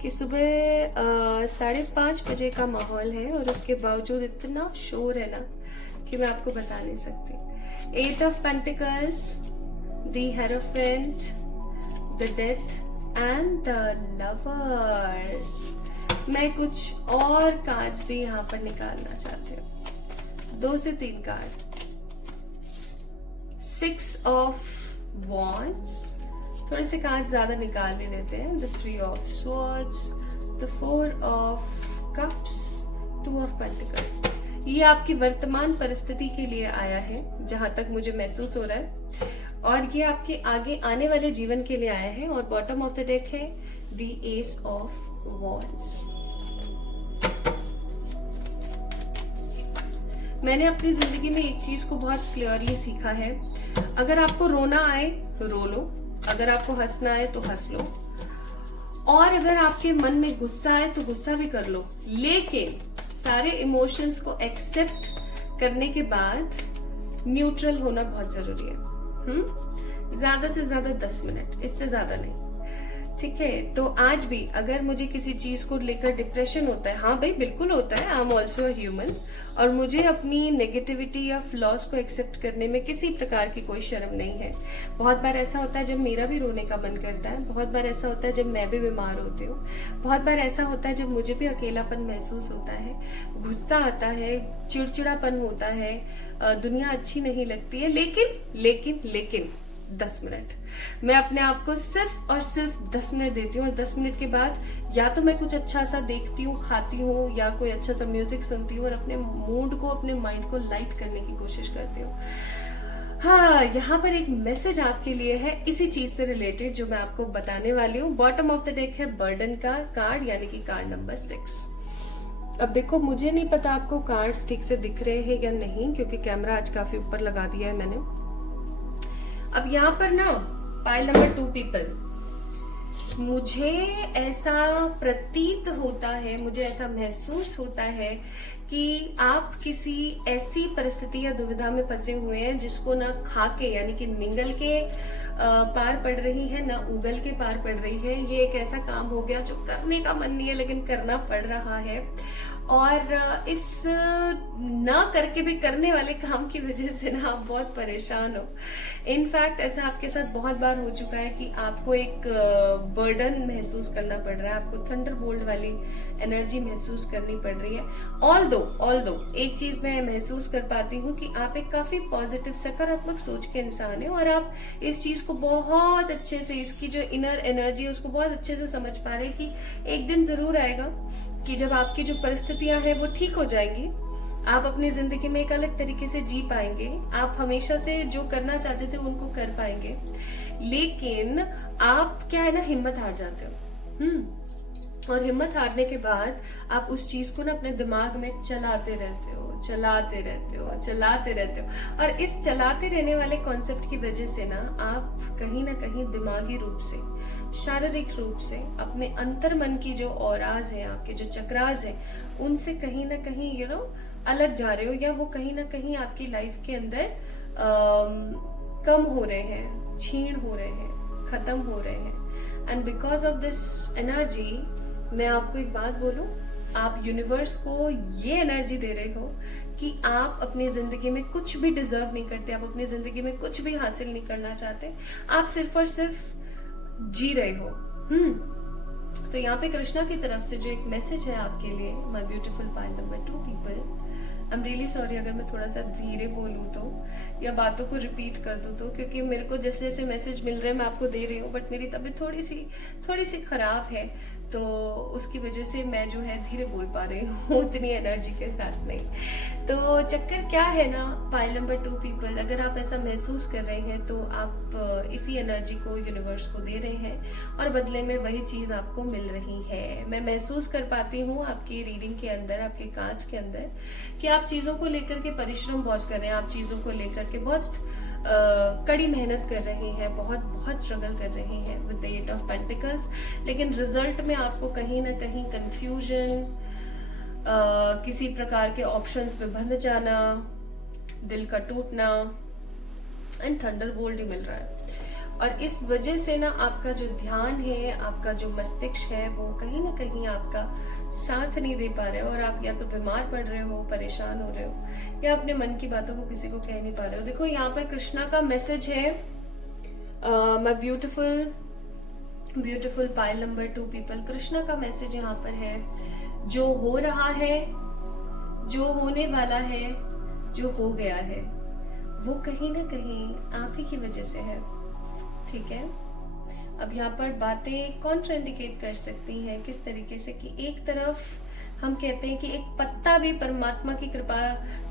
कि सुबह 5:30 बजे का माहौल है और उसके बावजूद इतना शोर है ना कि मैं आपको बता नहीं सकती। 8 of pentacles, the hierophant, the death and the lovers. मैं कुछ और कार्ड्स भी यहाँ पर निकालना चाहती हूँ, 2 से 3 कार्ड। 6 ऑफ वॉन्ड्स, थोड़े से कार्ड ज्यादा निकाल ले लेते हैं। The 3 of swords, the 4 of cups, 2 of pentacle. ये आपकी वर्तमान परिस्थिति के लिए आया है, जहां तक मुझे महसूस हो रहा है, और ये आपके आगे आने वाले जीवन के लिए आया है। और बॉटम ऑफ द डेक है द एस ऑफ वॉन्ड्स। मैंने अपनी जिंदगी में एक चीज को बहुत क्लियरली सीखा है, अगर आपको रोना आए तो रो लो, अगर आपको हंसना आए तो हंस लो, और अगर आपके मन में गुस्सा आए तो गुस्सा भी कर लो, लेकिन सारे इमोशंस को एक्सेप्ट करने के बाद न्यूट्रल होना बहुत जरूरी है। ज्यादा से ज्यादा 10 मिनट, इससे ज्यादा नहीं। ठीक है। तो आज भी अगर मुझे किसी चीज को लेकर डिप्रेशन होता है, हाँ भाई बिल्कुल होता है, I am also a human, और मुझे अपनी नेगेटिविटी या फ्लॉज को एक्सेप्ट करने में किसी प्रकार की कोई शर्म नहीं है। बहुत बार ऐसा होता है जब मेरा भी रोने का मन करता है, बहुत बार ऐसा होता है जब मैं भी बीमार होती हूँ, बहुत बार ऐसा होता है जब मुझे भी अकेलापन महसूस होता है, गुस्सा आता है, चिड़चिड़ापन होता है, दुनिया अच्छी नहीं लगती है। लेकिन लेकिन लेकिन 10 मिनट मैं अपने आप को सिर्फ और सिर्फ 10 मिनट देती हूँ, और 10 मिनट के बाद या तो मैं कुछ अच्छा सा देखती हूँ, खाती हूँ, या कोई अच्छा सा म्यूजिक सुनती हूँ और अपने मूड को, अपने माइंड को लाइट करने की कोशिश करती हूँ। हाँ, यहाँ पर एक मैसेज आपके लिए है इसी चीज से रिलेटेड जो मैं आपको बताने वाली हूँ। बॉटम ऑफ द डेक है बर्डन का कार्ड, यानी कि कार्ड नंबर 6। अब देखो, मुझे नहीं पता आपको कार्ड्स ठीक से दिख रहे हैं या नहीं, क्योंकि कैमरा आज काफी ऊपर लगा दिया है मैंने। अब यहाँ पर ना पाइल नंबर 2 पीपल, मुझे ऐसा प्रतीत होता है, मुझे ऐसा महसूस होता है कि आप किसी ऐसी परिस्थिति या दुविधा में फंसे हुए हैं जिसको ना खा के, यानी कि निगल के पार पड़ रही है, ना उगल के पार पड़ रही है। ये एक ऐसा काम हो गया जो करने का मन नहीं है लेकिन करना पड़ रहा है, और इस ना करके भी करने वाले काम की वजह से ना आप बहुत परेशान हो। इनफैक्ट ऐसा आपके साथ बहुत बार हो चुका है कि आपको एक बर्डन महसूस करना पड़ रहा है, आपको थंडरबोल्ट वाली एनर्जी महसूस करनी पड़ रही है। ऑल दो एक चीज मैं महसूस कर पाती हूँ कि आप एक काफी पॉजिटिव, सकारात्मक सोच के इंसान है, और आप इस चीज को बहुत अच्छे से, इसकी जो इनर एनर्जी है उसको बहुत अच्छे से समझ पा रहे हैं कि एक दिन जरूर आएगा कि जब आपकी जो परिस्थितियां हैं वो ठीक हो जाएंगी, आप अपनी जिंदगी में एक अलग तरीके से जी पाएंगे, आप हमेशा से जो करना चाहते थे उनको कर पाएंगे। लेकिन आप क्या है ना, हिम्मत हार जाते हो। और हिम्मत हारने के बाद आप उस चीज को ना अपने दिमाग में चलाते रहते हो, और इस चलाते रहने वाले कॉन्सेप्ट की वजह से ना आप कहीं ना कहीं दिमागी रूप से, शारीरिक रूप से अपने अंतर मन की जो औराज है, आपके जो चक्रास है, उनसे कहीं ना कहीं अलग जा रहे हो, या वो कहीं ना कहीं आपकी लाइफ के अंदर कम हो रहे हैं, छीण हो रहे हैं, खत्म हो रहे हैं। And because of this energy, मैं आपको एक बात बोलूं, आप यूनिवर्स को ये एनर्जी दे रहे हो कि आप अपनी जिंदगी में कुछ भी डिजर्व नहीं करते, आप अपनी जिंदगी में कुछ भी हासिल नहीं करना चाहते, आप सिर्फ और सिर्फ जी रहे हो। तो यहाँ पे कृष्णा की तरफ से जो एक मैसेज है आपके लिए, my beautiful pile number 2 people, I am really sorry अगर मैं थोड़ा सा धीरे बोलूँ तो, या बातों को रिपीट कर दूँ तो, क्योंकि मेरे को जैसे जैसे मैसेज मिल रहे हैं मैं आपको दे रही हूँ, बट मेरी तबीयत थोड़ी सी खराब है, तो उसकी वजह से मैं जो है धीरे बोल पा रही हूँ, उतनी एनर्जी के साथ नहीं। तो चक्कर क्या है ना, पाइल नंबर 2 पीपल, अगर आप ऐसा महसूस कर रहे हैं तो आप इसी एनर्जी को यूनिवर्स को दे रहे हैं, और बदले में वही चीज आपको मिल रही है। मैं महसूस कर पाती हूँ आपकी रीडिंग के अंदर, आपके कार्ड्स के अंदर, कि आप चीजों को लेकर के परिश्रम बहुत कर रहे हैं, आप चीजों को लेकर के बहुत कड़ी मेहनत कर रही हैं, बहुत स्ट्रगल कर रही हैं विद द 8 ऑफ पेंटिकल्स, लेकिन रिजल्ट में आपको कहीं ना कहीं कंफ्यूजन, किसी प्रकार के ऑप्शंस पे बंध जाना, दिल का टूटना एंड थंडरबोल्ट ही मिल रहा है। और इस वजह से ना आपका जो ध्यान है, आपका जो मस्तिष्क है, वो कहीं ना कहीं आपका साथ नहीं दे पा रहे हो, और आप या तो बीमार पड़ रहे हो, परेशान हो रहे हो, या अपने मन की बातों को किसी को कह नहीं पा रहे हो। देखो यहाँ पर कृष्णा का मैसेज है, my beautiful pile number 2 people, Krishna का मैसेज यहाँ पर है, जो हो रहा है, जो होने वाला है, जो हो गया है, वो कहीं ना कहीं आप ही की वजह से है। ठीक है, अब यहाँ पर बातें कॉन्ट्राइंडिकेट कर सकती हैं किस तरीके से, कि एक तरफ हम कहते हैं कि एक पत्ता भी परमात्मा की कृपा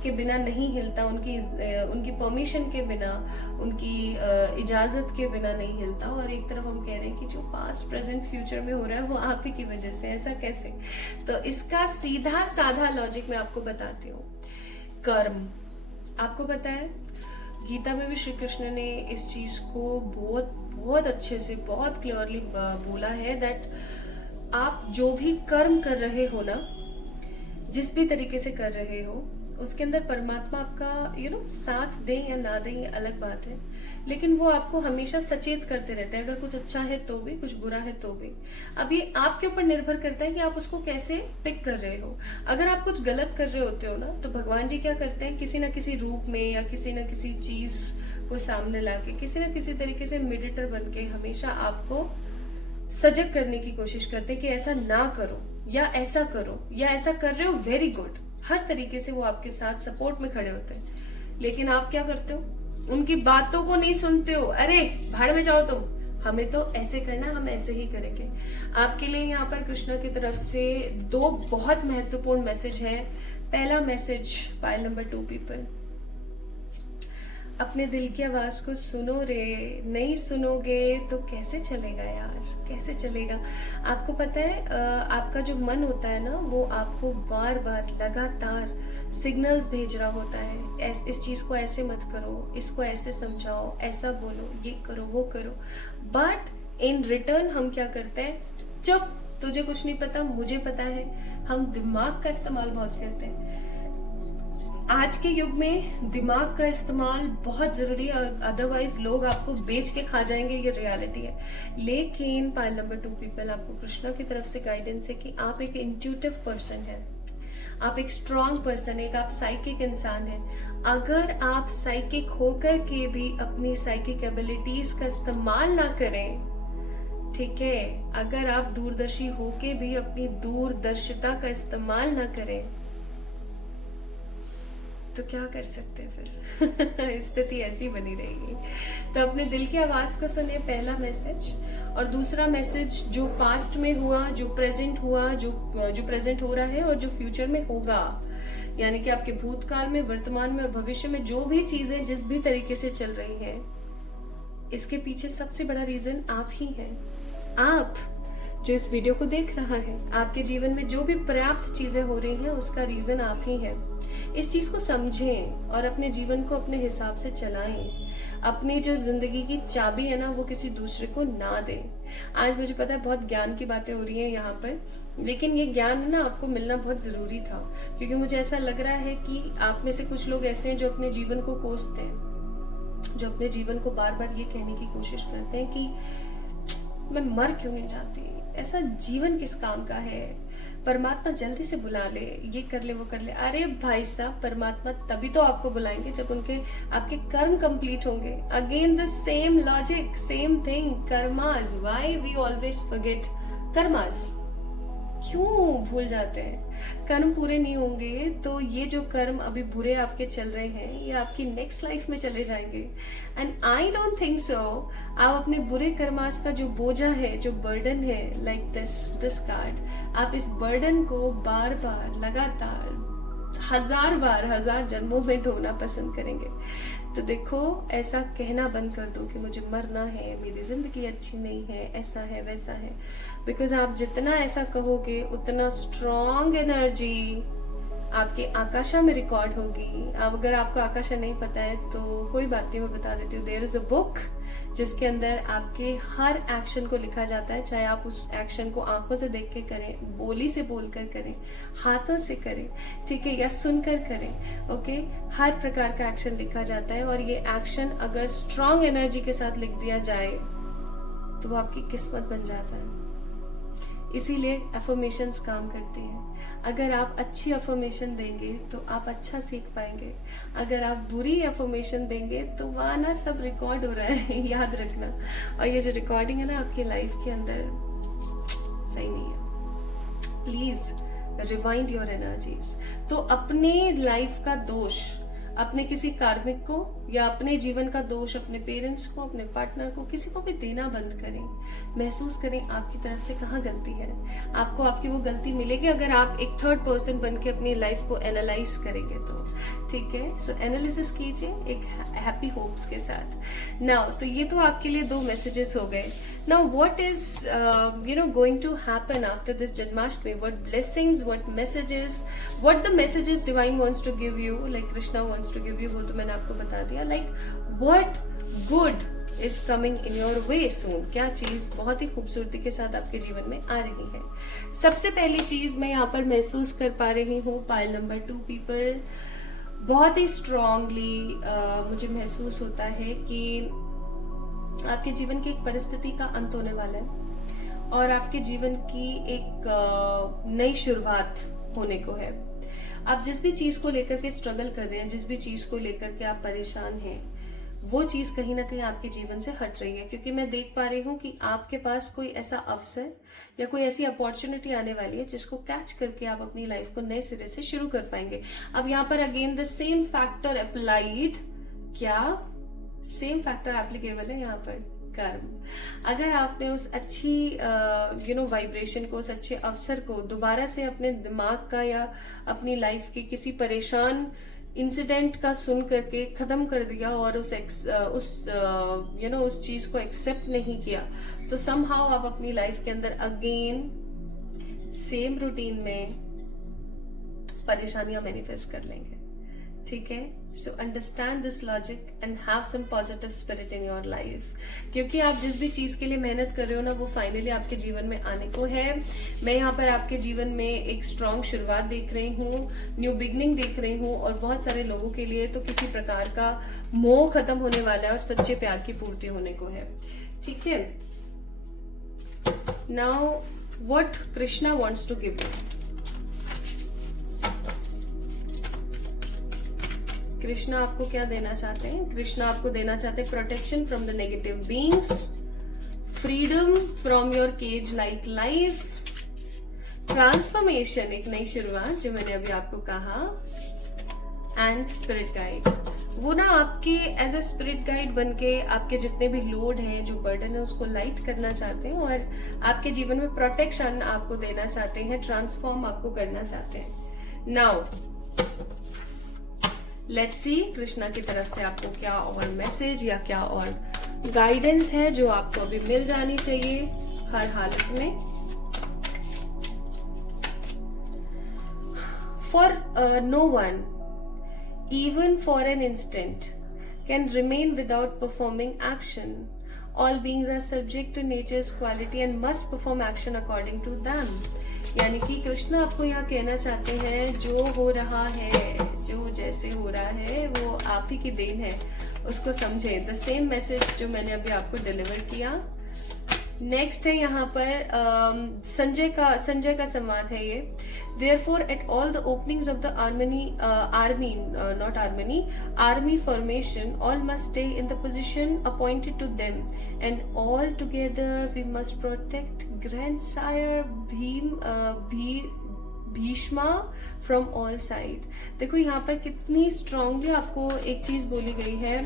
के बिना नहीं हिलता, उनकी परमिशन के बिना, उनकी इजाजत के बिना नहीं हिलता, और एक तरफ हम कह रहे हैं कि जो पास्ट प्रेजेंट फ्यूचर में हो रहा है वो आप ही की वजह से। ऐसा कैसे? तो इसका सीधा साधा लॉजिक मैं आपको बताती हूँ। कर्म, आपको पता है गीता में भी श्री कृष्ण ने इस चीज को बहुत अच्छे से, बहुत क्लियरली बोला है दैट आप जो भी कर्म कर रहे हो ना, जिस भी तरीके से कर रहे हो, उसके अंदर परमात्मा आपका साथ दे या ना दे ये अलग बात है, लेकिन वो आपको हमेशा सचेत करते रहते हैं, अगर कुछ अच्छा है तो भी, कुछ बुरा है तो भी। अब ये आपके ऊपर निर्भर करता है कि आप उसको कैसे पिक कर रहे हो। अगर आप कुछ गलत कर रहे होते हो ना, तो भगवान जी क्या करते हैं, किसी ना किसी रूप में या किसी ना किसी चीज को सामने लाके, किसी ना किसी तरीके से मेडिटर बन के हमेशा आपको सजग करने की कोशिश करते हैं कि ऐसा ना करो या ऐसा करो, या ऐसा कर रहे हो वेरी गुड। हर तरीके से वो आपके साथ सपोर्ट में खड़े होते हैं। लेकिन आप क्या करते हो, उनकी बातों को नहीं सुनते हो, अरे भाड़ में जाओ तुम, हमें तो ऐसे करना, हम ऐसे ही करेंगे। आपके लिए यहाँ पर कृष्णा की तरफ से 2 बहुत महत्वपूर्ण मैसेज हैं। पहला मैसेज, पाइल नंबर 2 पीपल, अपने दिल की आवाज को सुनो रे, नहीं सुनोगे तो कैसे चलेगा यार, कैसे चलेगा। आपको पता है आपका जो मन होता है ना, वो आपको बार बार लगातार सिग्नल्स भेज रहा होता है, इस चीज को ऐसे मत करो, इसको ऐसे समझाओ, ऐसा बोलो, ये करो, वो करो। बट इन रिटर्न हम क्या करते हैं, चुप, तुझे कुछ नहीं पता, मुझे पता है। हम दिमाग का इस्तेमाल बहुत करते हैं। आज के युग में दिमाग का इस्तेमाल बहुत जरूरी है, अदरवाइज लोग आपको बेच के खा जाएंगे, ये रियलिटी है। लेकिन पाइल नंबर 2 पीपल, आपको कृष्णा की तरफ से गाइडेंस है कि आप एक इंट्यूटिव पर्सन है, आप एक स्ट्रॉन्ग पर्सन है, आप साइकिक इंसान है। अगर आप साइकिक होकर के भी अपनी साइकिक एबिलिटीज का इस्तेमाल ना करें, ठीक है, अगर आप दूरदर्शी होके भी अपनी दूरदर्शिता का इस्तेमाल ना करें, तो क्या कर सकते हैं फिर स्थिति ऐसी बनी रहेगी। तो अपने दिल की आवाज को सुनिए, पहला मैसेज। और दूसरा मैसेज, जो पास्ट में हुआ, जो प्रेजेंट हुआ, जो प्रेजेंट हो रहा है और जो फ्यूचर में होगा, यानी कि आपके भूतकाल में, वर्तमान में और भविष्य में जो भी चीजें जिस भी तरीके से चल रही हैं, इसके पीछे सबसे बड़ा रीजन आप ही हैं। आप जो इस वीडियो को देख रहा है, आपके जीवन में जो भी पर्याप्त चीजें हो रही हैं, उसका रीजन आप ही है। इस चीज को समझें और अपने जीवन को अपने हिसाब से चलाएं। अपनी जो जिंदगी की चाबी है ना, वो किसी दूसरे को ना दें। आज मुझे पता है बहुत ज्ञान की बातें हो रही हैं यहाँ पर, लेकिन ये ज्ञान ना आपको मिलना बहुत जरूरी था, क्योंकि मुझे ऐसा लग रहा है कि आप में से कुछ लोग ऐसे हैं जो अपने जीवन को कोसते हैं, जो अपने जीवन को बार बार ये कहने की कोशिश करते हैं कि मैं मर क्यों नहीं जाती, ऐसा जीवन किस काम का है, परमात्मा जल्दी से बुला ले, ये कर ले, वो कर ले। अरे भाई साहब, परमात्मा तभी तो आपको बुलाएंगे जब आपके कर्म कंप्लीट होंगे। Again the same logic, same thing, karmas. Why we always forget karmas, क्यों भूल जाते हैं? कर्म पूरे नहीं होंगे तो ये जो कर्म अभी बुरे आपके चल रहे हैं, ये आपकी नेक्स्ट लाइफ में चले जाएंगे। And I don't think so आप अपने बुरे कर्मास का जो बोझा है, जो बर्डन है, लाइक दिस कार्ड, आप इस बर्डन को बार बार, लगातार, हजार जन्मों में ढोना पसंद करेंगे। तो देखो, ऐसा कहना बंद कर दो कि मुझे मरना है, मेरी जिंदगी अच्छी नहीं है, ऐसा है, वैसा है। बिकॉज आप जितना ऐसा कहोगे, उतना स्ट्रॉन्ग एनर्जी आपके आकाशा में रिकॉर्ड होगी। अब अगर आपको आकाशा नहीं पता है तो कोई बात नहीं, मैं बता देती हूँ। देयर इज अ बुक जिसके अंदर आपके हर एक्शन को लिखा जाता है, चाहे आप उस एक्शन को आंखों से देख के करें, बोली से बोलकर करें, हाथों से करें, ठीक है, या सुनकर करें, ओके। हर प्रकार का एक्शन लिखा जाता है, और ये एक्शन अगर स्ट्रॉन्ग एनर्जी के साथ लिख दिया जाए तो वो आपकी किस्मत बन जाता है। इसीलिए अफर्मेशंस काम करती हैं। अगर आप अच्छी अफर्मेशन देंगे तो आप अच्छा सीख पाएंगे, अगर आप बुरी अफर्मेशन देंगे तो वहाँ ना सब रिकॉर्ड हो रहा है याद रखना। और ये जो रिकॉर्डिंग है ना आपकी लाइफ के अंदर, सही नहीं है। Please rewind your energies. तो अपने लाइफ का दोष अपने किसी कार्मिक को या अपने जीवन का दोष अपने पेरेंट्स को, अपने पार्टनर को, किसी को भी देना बंद करें। महसूस करें आपकी तरफ से कहाँ गलती है। आपको आपकी वो गलती मिलेगी अगर आप एक थर्ड पर्सन बन के अपनी लाइफ को एनालाइज करेंगे तो, ठीक है। सो एनालिसिस कीजिए एक हैप्पी होप्स के साथ। नाउ तो ये तो आपके लिए 2 मैसेजेस हो गए। Now what is going to happen after this Janmashtami? What blessings, what messages, what the messages divine wants to give you, like Krishna wants to give you, वो तो मैंने आपको बता दिया। Like what good is coming in your way soon, क्या चीज बहुत ही खूबसूरती के साथ आपके जीवन में आ रही है। सबसे पहली चीज मैं यहाँ पर महसूस कर पा रही हूँ, पाइल नंबर 2 पीपल, बहुत ही स्ट्रांगली मुझे महसूस होता है कि आपके जीवन की एक परिस्थिति का अंत होने वाला है और आपके जीवन की एक नई शुरुआत होने को है। आप जिस भी चीज को लेकर के स्ट्रगल कर रहे हैं, जिस भी चीज को लेकर के आप परेशान हैं, वो चीज कहीं ना कहीं आपके जीवन से हट रही है, क्योंकि मैं देख पा रही हूँ कि आपके पास कोई ऐसा अवसर या कोई ऐसी अपॉर्चुनिटी आने वाली है जिसको कैच करके आप अपनी लाइफ को नए सिरे से शुरू कर पाएंगे। अब यहाँ पर again the same factor applied, क्या सेम फैक्टर एप्लीकेबल है यहाँ पर, कर्म। अगर आपने उस अच्छी वाइब्रेशन को, उस अच्छे अवसर को दोबारा से अपने दिमाग का या अपनी लाइफ के किसी परेशान इंसिडेंट का सुन करके खत्म कर दिया और उस चीज को एक्सेप्ट नहीं किया, तो समहाउ आप अपनी लाइफ के अंदर अगेन सेम रूटीन में परेशानियां मैनिफेस्ट कर लेंगे। ठीक है, so understand this logic and have some positive spirit in your life, क्योंकि आप जिस भी चीज के लिए मेहनत कर रहे हो ना, वो फाइनली आपके जीवन में आने को है। मैं यहाँ पर आपके जीवन में एक स्ट्रॉन्ग शुरुआत देख रही हूँ, न्यू बिगनिंग देख रही हूँ, और बहुत सारे लोगों के लिए तो किसी प्रकार का मोह खत्म होने वाला है और सच्चे प्यार की पूर्ति होने को है। ठीक है, now what Krishna wants to give you. Krishna आपको क्या देना चाहते हैं? कृष्णा आपको देना चाहते हैं protection from the negative beings, freedom from your cage like life, transformation, एक नई शुरुआत जो मैंने अभी आपको कहा, एंड स्पिरिट गाइड। वो ना आपके एज ए स्पिरिट गाइड बनके आपके जितने भी लोड हैं, जो बर्डन है, उसको लाइट करना चाहते हैं और आपके जीवन में प्रोटेक्शन आपको देना चाहते हैं, ट्रांसफॉर्म आपको करना चाहते हैं। नाउ लेट्स सी कृष्णा की तरफ से आपको क्या और मैसेज या क्या और गाइडेंस है जो आपको अभी मिल जानी चाहिए हर हालत में। For no one, even for an instant, can remain without performing action. All beings are subject to nature's quality and must perform action according to them. यानी कि कृष्ण आपको यहाँ कहना चाहते हैं, जो हो रहा है, जो जैसे हो रहा है, वो आप ही की देन है, उसको समझे। द सेम मैसेज जो मैंने अभी आपको डिलीवर किया। नेक्स्ट है यहाँ पर संजय का संवाद है ये। Therefore, at all the openings of the army formation, all must stay in the position appointed to them, and all together we must protect grandsire Bheeshma from all side. देखो यहाँ पर कितनी स्ट्रांगली आपको एक चीज बोली गई है।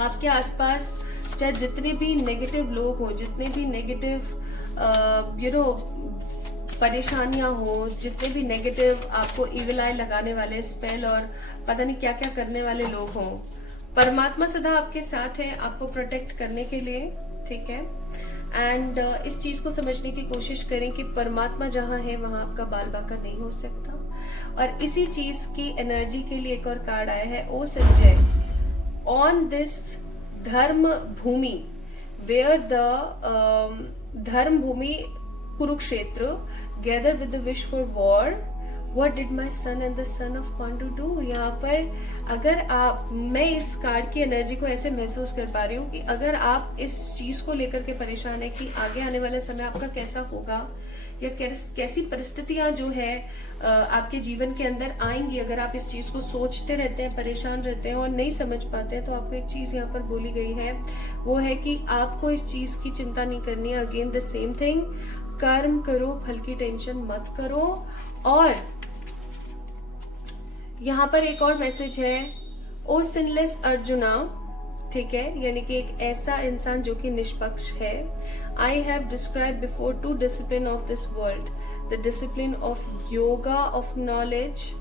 आपके आसपास चाहे जितने भी नेगेटिव लोग हो, जितने भी नेगेटिव परेशानियां हो, जितने भी नेगेटिव आपको इविल आई लगाने वाले स्पेल और पता नहीं क्या क्या करने वाले लोग हों, परमात्मा सदा आपके साथ है आपको प्रोटेक्ट करने के लिए। ठीक है, एंड इस चीज को समझने की कोशिश करें कि परमात्मा जहां है वहां आपका बाल बाका नहीं हो सकता। और इसी चीज की एनर्जी के लिए एक और कार्ड आया है, ओ संजय, ऑन दिस धर्म भूमि, where the dharma bhoomi Kurukshetra, gather with the wish for war, what did my son and the son of Pandu do. यहाँ पर अगर मैं इस कार्ड की एनर्जी को ऐसे महसूस कर पा रही हूँ कि अगर आप इस चीज को लेकर के परेशान है कि आगे आने वाले समय आपका कैसा होगा या कैसी परिस्थितियां जो है आपके जीवन के अंदर आएंगी, अगर आप इस चीज को सोचते रहते हैं, परेशान रहते हैं और नहीं समझ पाते हैं, तो आपको एक चीज यहाँ पर बोली गई है, वो है कि आपको इस चीज की चिंता नहीं करनी है। अगेन द सेम थिंग, कर्म करो, फल की टेंशन मत करो। और यहाँ पर एक और मैसेज है, ओ सिनलेस अर्जुना, ठीक है, यानी कि एक ऐसा इंसान जो कि निष्पक्ष है। I have describe before to discipline of this world, the discipline of yoga of knowledge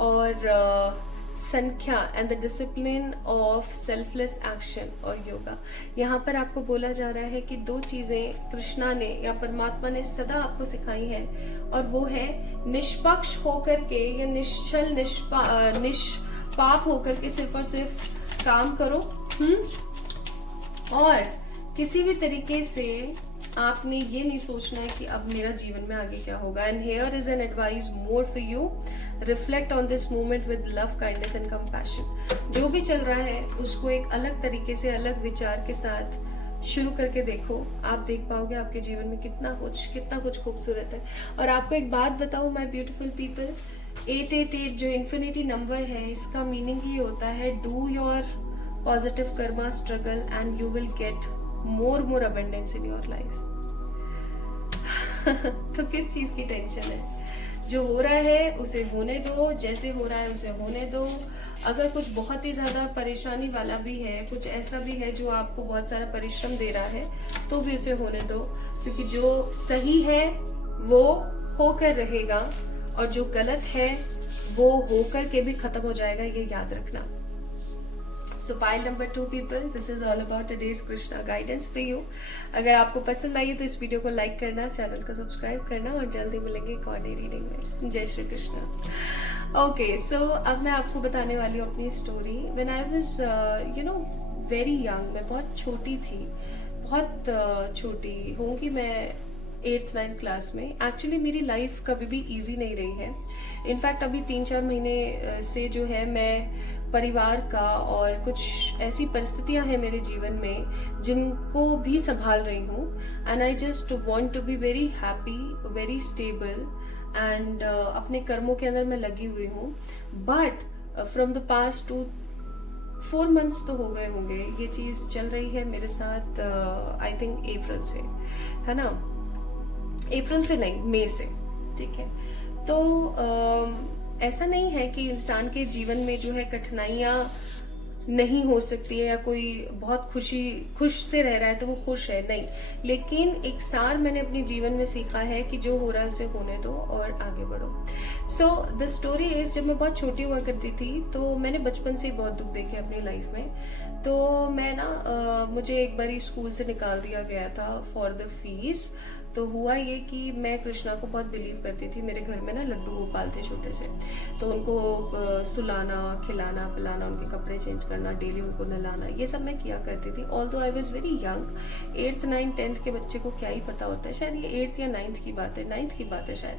और Sankhya, and the discipline of selfless action और योगा। यहाँ पर आपको बोला जा रहा है कि दो चीजें कृष्णा ने या परमात्मा ने सदा आपको सिखाई है, और वो है निष्पक्ष होकर के या निश्चल निष्पाप होकर के सिर्फ और सिर्फ काम करो, और किसी भी तरीके से आपने ये नहीं सोचना है कि अब मेरा जीवन में आगे क्या होगा। And here is an advice more for you, reflect on this moment with love, kindness and compassion. जो भी चल रहा है उसको एक अलग तरीके से, अलग विचार के साथ शुरू करके देखो। आप देख पाओगे आपके जीवन में कितना कुछ खूबसूरत है। और आपको एक बात बताऊं माय ब्यूटीफुल पीपल, 888 जो इन्फिनिटी नंबर है, इसका मीनिंग ही होता है do your positive Karma, struggle and you will get more abundance in your life. तो किस चीज की टेंशन है? जो हो रहा है उसे होने दो, जैसे हो रहा है उसे होने दो। अगर कुछ बहुत ही ज्यादा परेशानी वाला भी है, कुछ ऐसा भी है जो आपको बहुत सारा परिश्रम दे रहा है, तो भी उसे होने दो, क्योंकि जो सही है वो होकर रहेगा और जो गलत है वो होकर के भी खत्म हो जाएगा, ये याद रखना। सो pile number 2 people, this is all about today's Krishna guidance for you. अगर आपको पसंद आई तो इस वीडियो को लाइक करना, चैनल को सब्सक्राइब करना और जल्दी मिलेंगे एक और नई रीडिंग में। जय श्री कृष्णा। ओके, सो अब मैं आपको बताने वाली हूँ अपनी story. When I was very young, मैं बहुत छोटी थी, बहुत छोटी होंगी मैं 8th 9th क्लास में। एक्चुअली मेरी लाइफ कभी भी इजी नहीं रही है। इनफैक्ट अभी 3-4 महीने से जो है मैं परिवार का और कुछ ऐसी परिस्थितियां हैं मेरे जीवन में जिनको भी संभाल रही हूँ। And I just want to be very happy, very stable and अपने कर्मों के अंदर मैं लगी हुई हूँ। But from the past 4 months तो हो गए होंगे, ये चीज चल रही है मेरे साथ आई थिंक अप्रैल से, है ना, अप्रैल से नहीं, मई से, ठीक है। तो ऐसा नहीं है कि इंसान के जीवन में जो है कठिनाइयां नहीं हो सकती है, या कोई बहुत खुश से रह रहा है तो वो खुश है, नहीं। लेकिन एक सार मैंने अपने जीवन में सीखा है कि जो हो रहा है उसे होने दो और आगे बढ़ो। सो द स्टोरी इज, जब मैं बहुत छोटी हुआ करती थी तो मैंने बचपन से बहुत दुख देखे अपनी लाइफ में। तो मैं ना मुझे एक बारी स्कूल से निकाल दिया गया था फॉर द फीस। तो हुआ ये कि मैं कृष्णा को बहुत बिलीव करती थी। मेरे घर में ना लड्डू गोपाल थे छोटे से, तो उनको सुलाना, खिलाना, पिलाना, उनके कपड़े चेंज करना, डेली उनको नहलाना, ये सब मैं किया करती थी। Although I was very young, 8th 9th 10th के बच्चे को क्या ही पता होता है, शायद ये 8th या 9th की बात है, 9th की बात है शायद।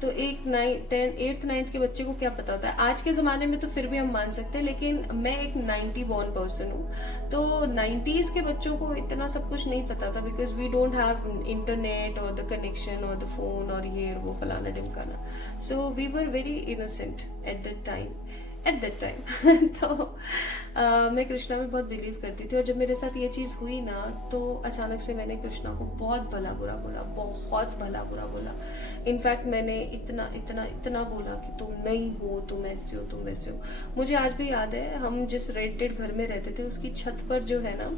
तो 8th 9th के बच्चे को क्या पता होता है। आज के जमाने में तो फिर भी हम मान सकते हैं, लेकिन मैं एक 90 born पर्सन हूँ, तो 90s के बच्चों को इतना सब कुछ नहीं पता था, because we don't have internet और द कनेक्शन और द फोन और ये वो फलाना ढिमकाना। So we were very innocent at that time. तो मैं कृष्णा में बहुत बिलीव करती थी, और जब मेरे साथ ये चीज हुई ना, तो अचानक से मैंने कृष्णा को बहुत भला बुरा बोला, बहुत भला बुरा बोला। इनफैक्ट मैंने इतना बोला कि तुम नहीं हो, तुम ऐसे हो, तुम वैसे हो। मुझे आज भी याद है, हम जिस रेंटेड घर में रहते थे उसकी छत पर जो है ना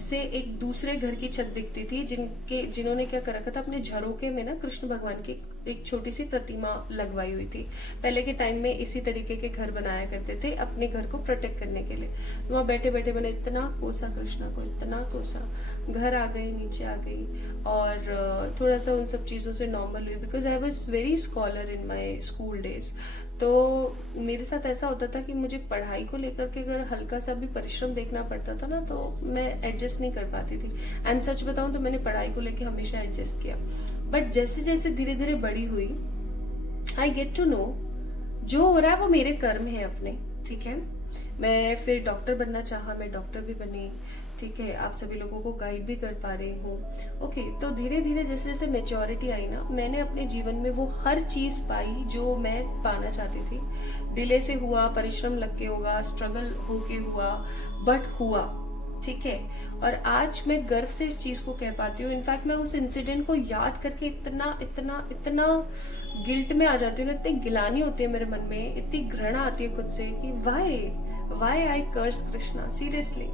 से एक दूसरे घर की छत दिखती थी, जिन्होंने क्या कर रखा था, अपने झरोके में ना कृष्ण भगवान की एक छोटी सी प्रतिमा लगवाई हुई थी। पहले के टाइम में इसी तरीके के घर बनाया करते थे अपने घर को प्रोटेक्ट करने के लिए। तो वहाँ बैठे बैठे मैंने इतना कोसा कृष्णा को, इतना कोसा। घर आ गई, नीचे आ गई, और थोड़ा सा उन सब चीजों से नॉर्मल हुई, because I was very scholar in my school days. तो मेरे साथ ऐसा होता था कि मुझे पढ़ाई को लेकर के अगर हल्का सा भी परिश्रम देखना पड़ता था ना, तो मैं एडजस्ट नहीं कर पाती थी। एंड सच बताऊं तो मैंने पढ़ाई को लेकर हमेशा एडजस्ट किया। बट जैसे जैसे धीरे धीरे बड़ी हुई, आई गेट टू नो जो हो रहा है वो मेरे कर्म है अपने, ठीक है। मैं फिर डॉक्टर बनना चाहा, मैं डॉक्टर भी बनी, ठीक है। आप सभी लोगों को गाइड भी कर पा रही हूँ, ओके। तो धीरे धीरे जैसे जैसे मेच्योरिटी आई ना, मैंने अपने जीवन में वो हर चीज पाई जो मैं पाना चाहती थी। डिले से हुआ, परिश्रम लग के होगा, स्ट्रगल होके हुआ, बट हुआ, ठीक है। और आज मैं गर्व से इस चीज को कह पाती हूँ। इनफैक्ट मैं उस इंसिडेंट को याद करके इतना गिल्ट में आ जाती हूँ, इतनी गिलानी होती है मेरे मन में, इतनी घृणा आती है खुद से कि वाई आई कर्स कृष्णा, सीरियसली।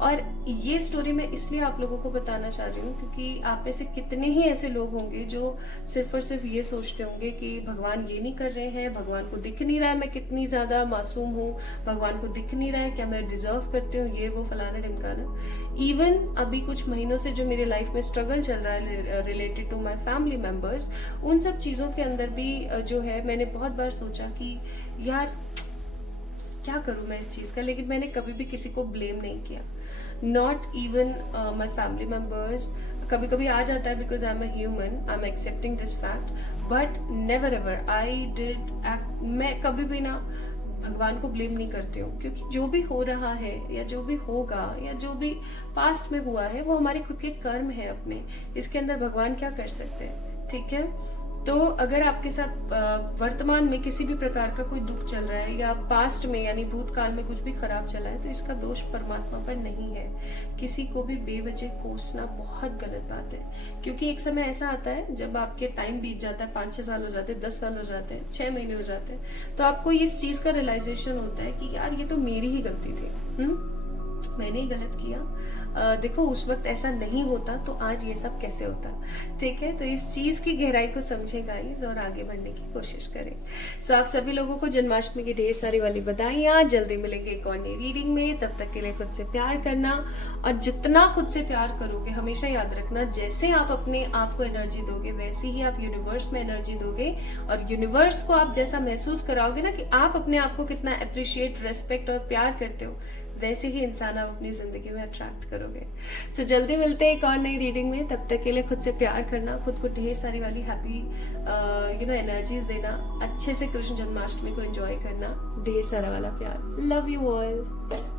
और ये स्टोरी मैं इसलिए आप लोगों को बताना चाह रही हूँ क्योंकि आप में से कितने ही ऐसे लोग होंगे जो सिर्फ और सिर्फ ये सोचते होंगे कि भगवान ये नहीं कर रहे हैं, भगवान को दिख नहीं रहा है मैं कितनी ज्यादा मासूम हूँ, भगवान को दिख नहीं रहा है क्या मैं डिजर्व करती हूँ, ये वो फलाना ढिमकाना। इवन अभी कुछ महीनों से जो मेरे लाइफ में स्ट्रगल चल रहा है related to my family members, उन सब चीजों के अंदर भी जो है मैंने बहुत बार सोचा कि यार क्या करूं मैं इस चीज का, लेकिन मैंने कभी भी किसी को ब्लेम नहीं किया, not even my family members, कभी कभी आ जाता है, because I am a human, I am accepting this fact, but never ever I did, मैं कभी भी ना भगवान को ब्लेम नहीं करती हूँ, क्योंकि जो भी हो रहा है या जो भी होगा या जो भी पास्ट में हुआ है वो हमारे खुद के कर्म है अपने, इसके अंदर भगवान क्या कर सकते हैं, ठीक है। तो अगर आपके साथ वर्तमान में किसी भी प्रकार का कोई दुख चल रहा है या पास्ट में यानी भूतकाल में कुछ भी खराब चला है, तो इसका दोष परमात्मा पर नहीं है। किसी को भी बेवजह कोसना बहुत गलत बात है, क्योंकि एक समय ऐसा आता है जब आपके टाइम बीत जाता है, 5-6 साल हो जाते हैं, 10 साल हो जाते हैं, 6 महीने हो जाते हैं, तो आपको इस चीज का रियलाइजेशन होता है कि यार ये तो मेरी ही गलती थी, मैंने ही गलत किया। देखो उस वक्त ऐसा नहीं होता तो आज ये सब कैसे होता, ठीक है। तो इस चीज की गहराई को समझे गाइस और आगे बढ़ने की कोशिश करें। सो आप सभी लोगों को जन्माष्टमी की ढेर सारी वाली बधाइयाँ। जल्दी मिलेंगे एक और नई रीडिंग में, तब तक के लिए खुद से प्यार करना, और जितना खुद से प्यार करोगे हमेशा याद रखना, जैसे आप अपने आप को एनर्जी दोगे वैसे ही आप यूनिवर्स में एनर्जी दोगे, और यूनिवर्स को आप जैसा महसूस कराओगे ना कि आप अपने आप को कितना अप्रिशिएट, रेस्पेक्ट और प्यार करते हो, वैसे ही इंसान आप अपनी जिंदगी में अट्रैक्ट करोगे। सो जल्दी मिलते हैं एक और नई रीडिंग में, तब तक के लिए खुद से प्यार करना, खुद को ढेर सारी वाली हैप्पी एनर्जीज देना, अच्छे से कृष्ण जन्माष्टमी को एंजॉय करना, ढेर सारा वाला प्यार। Love you all.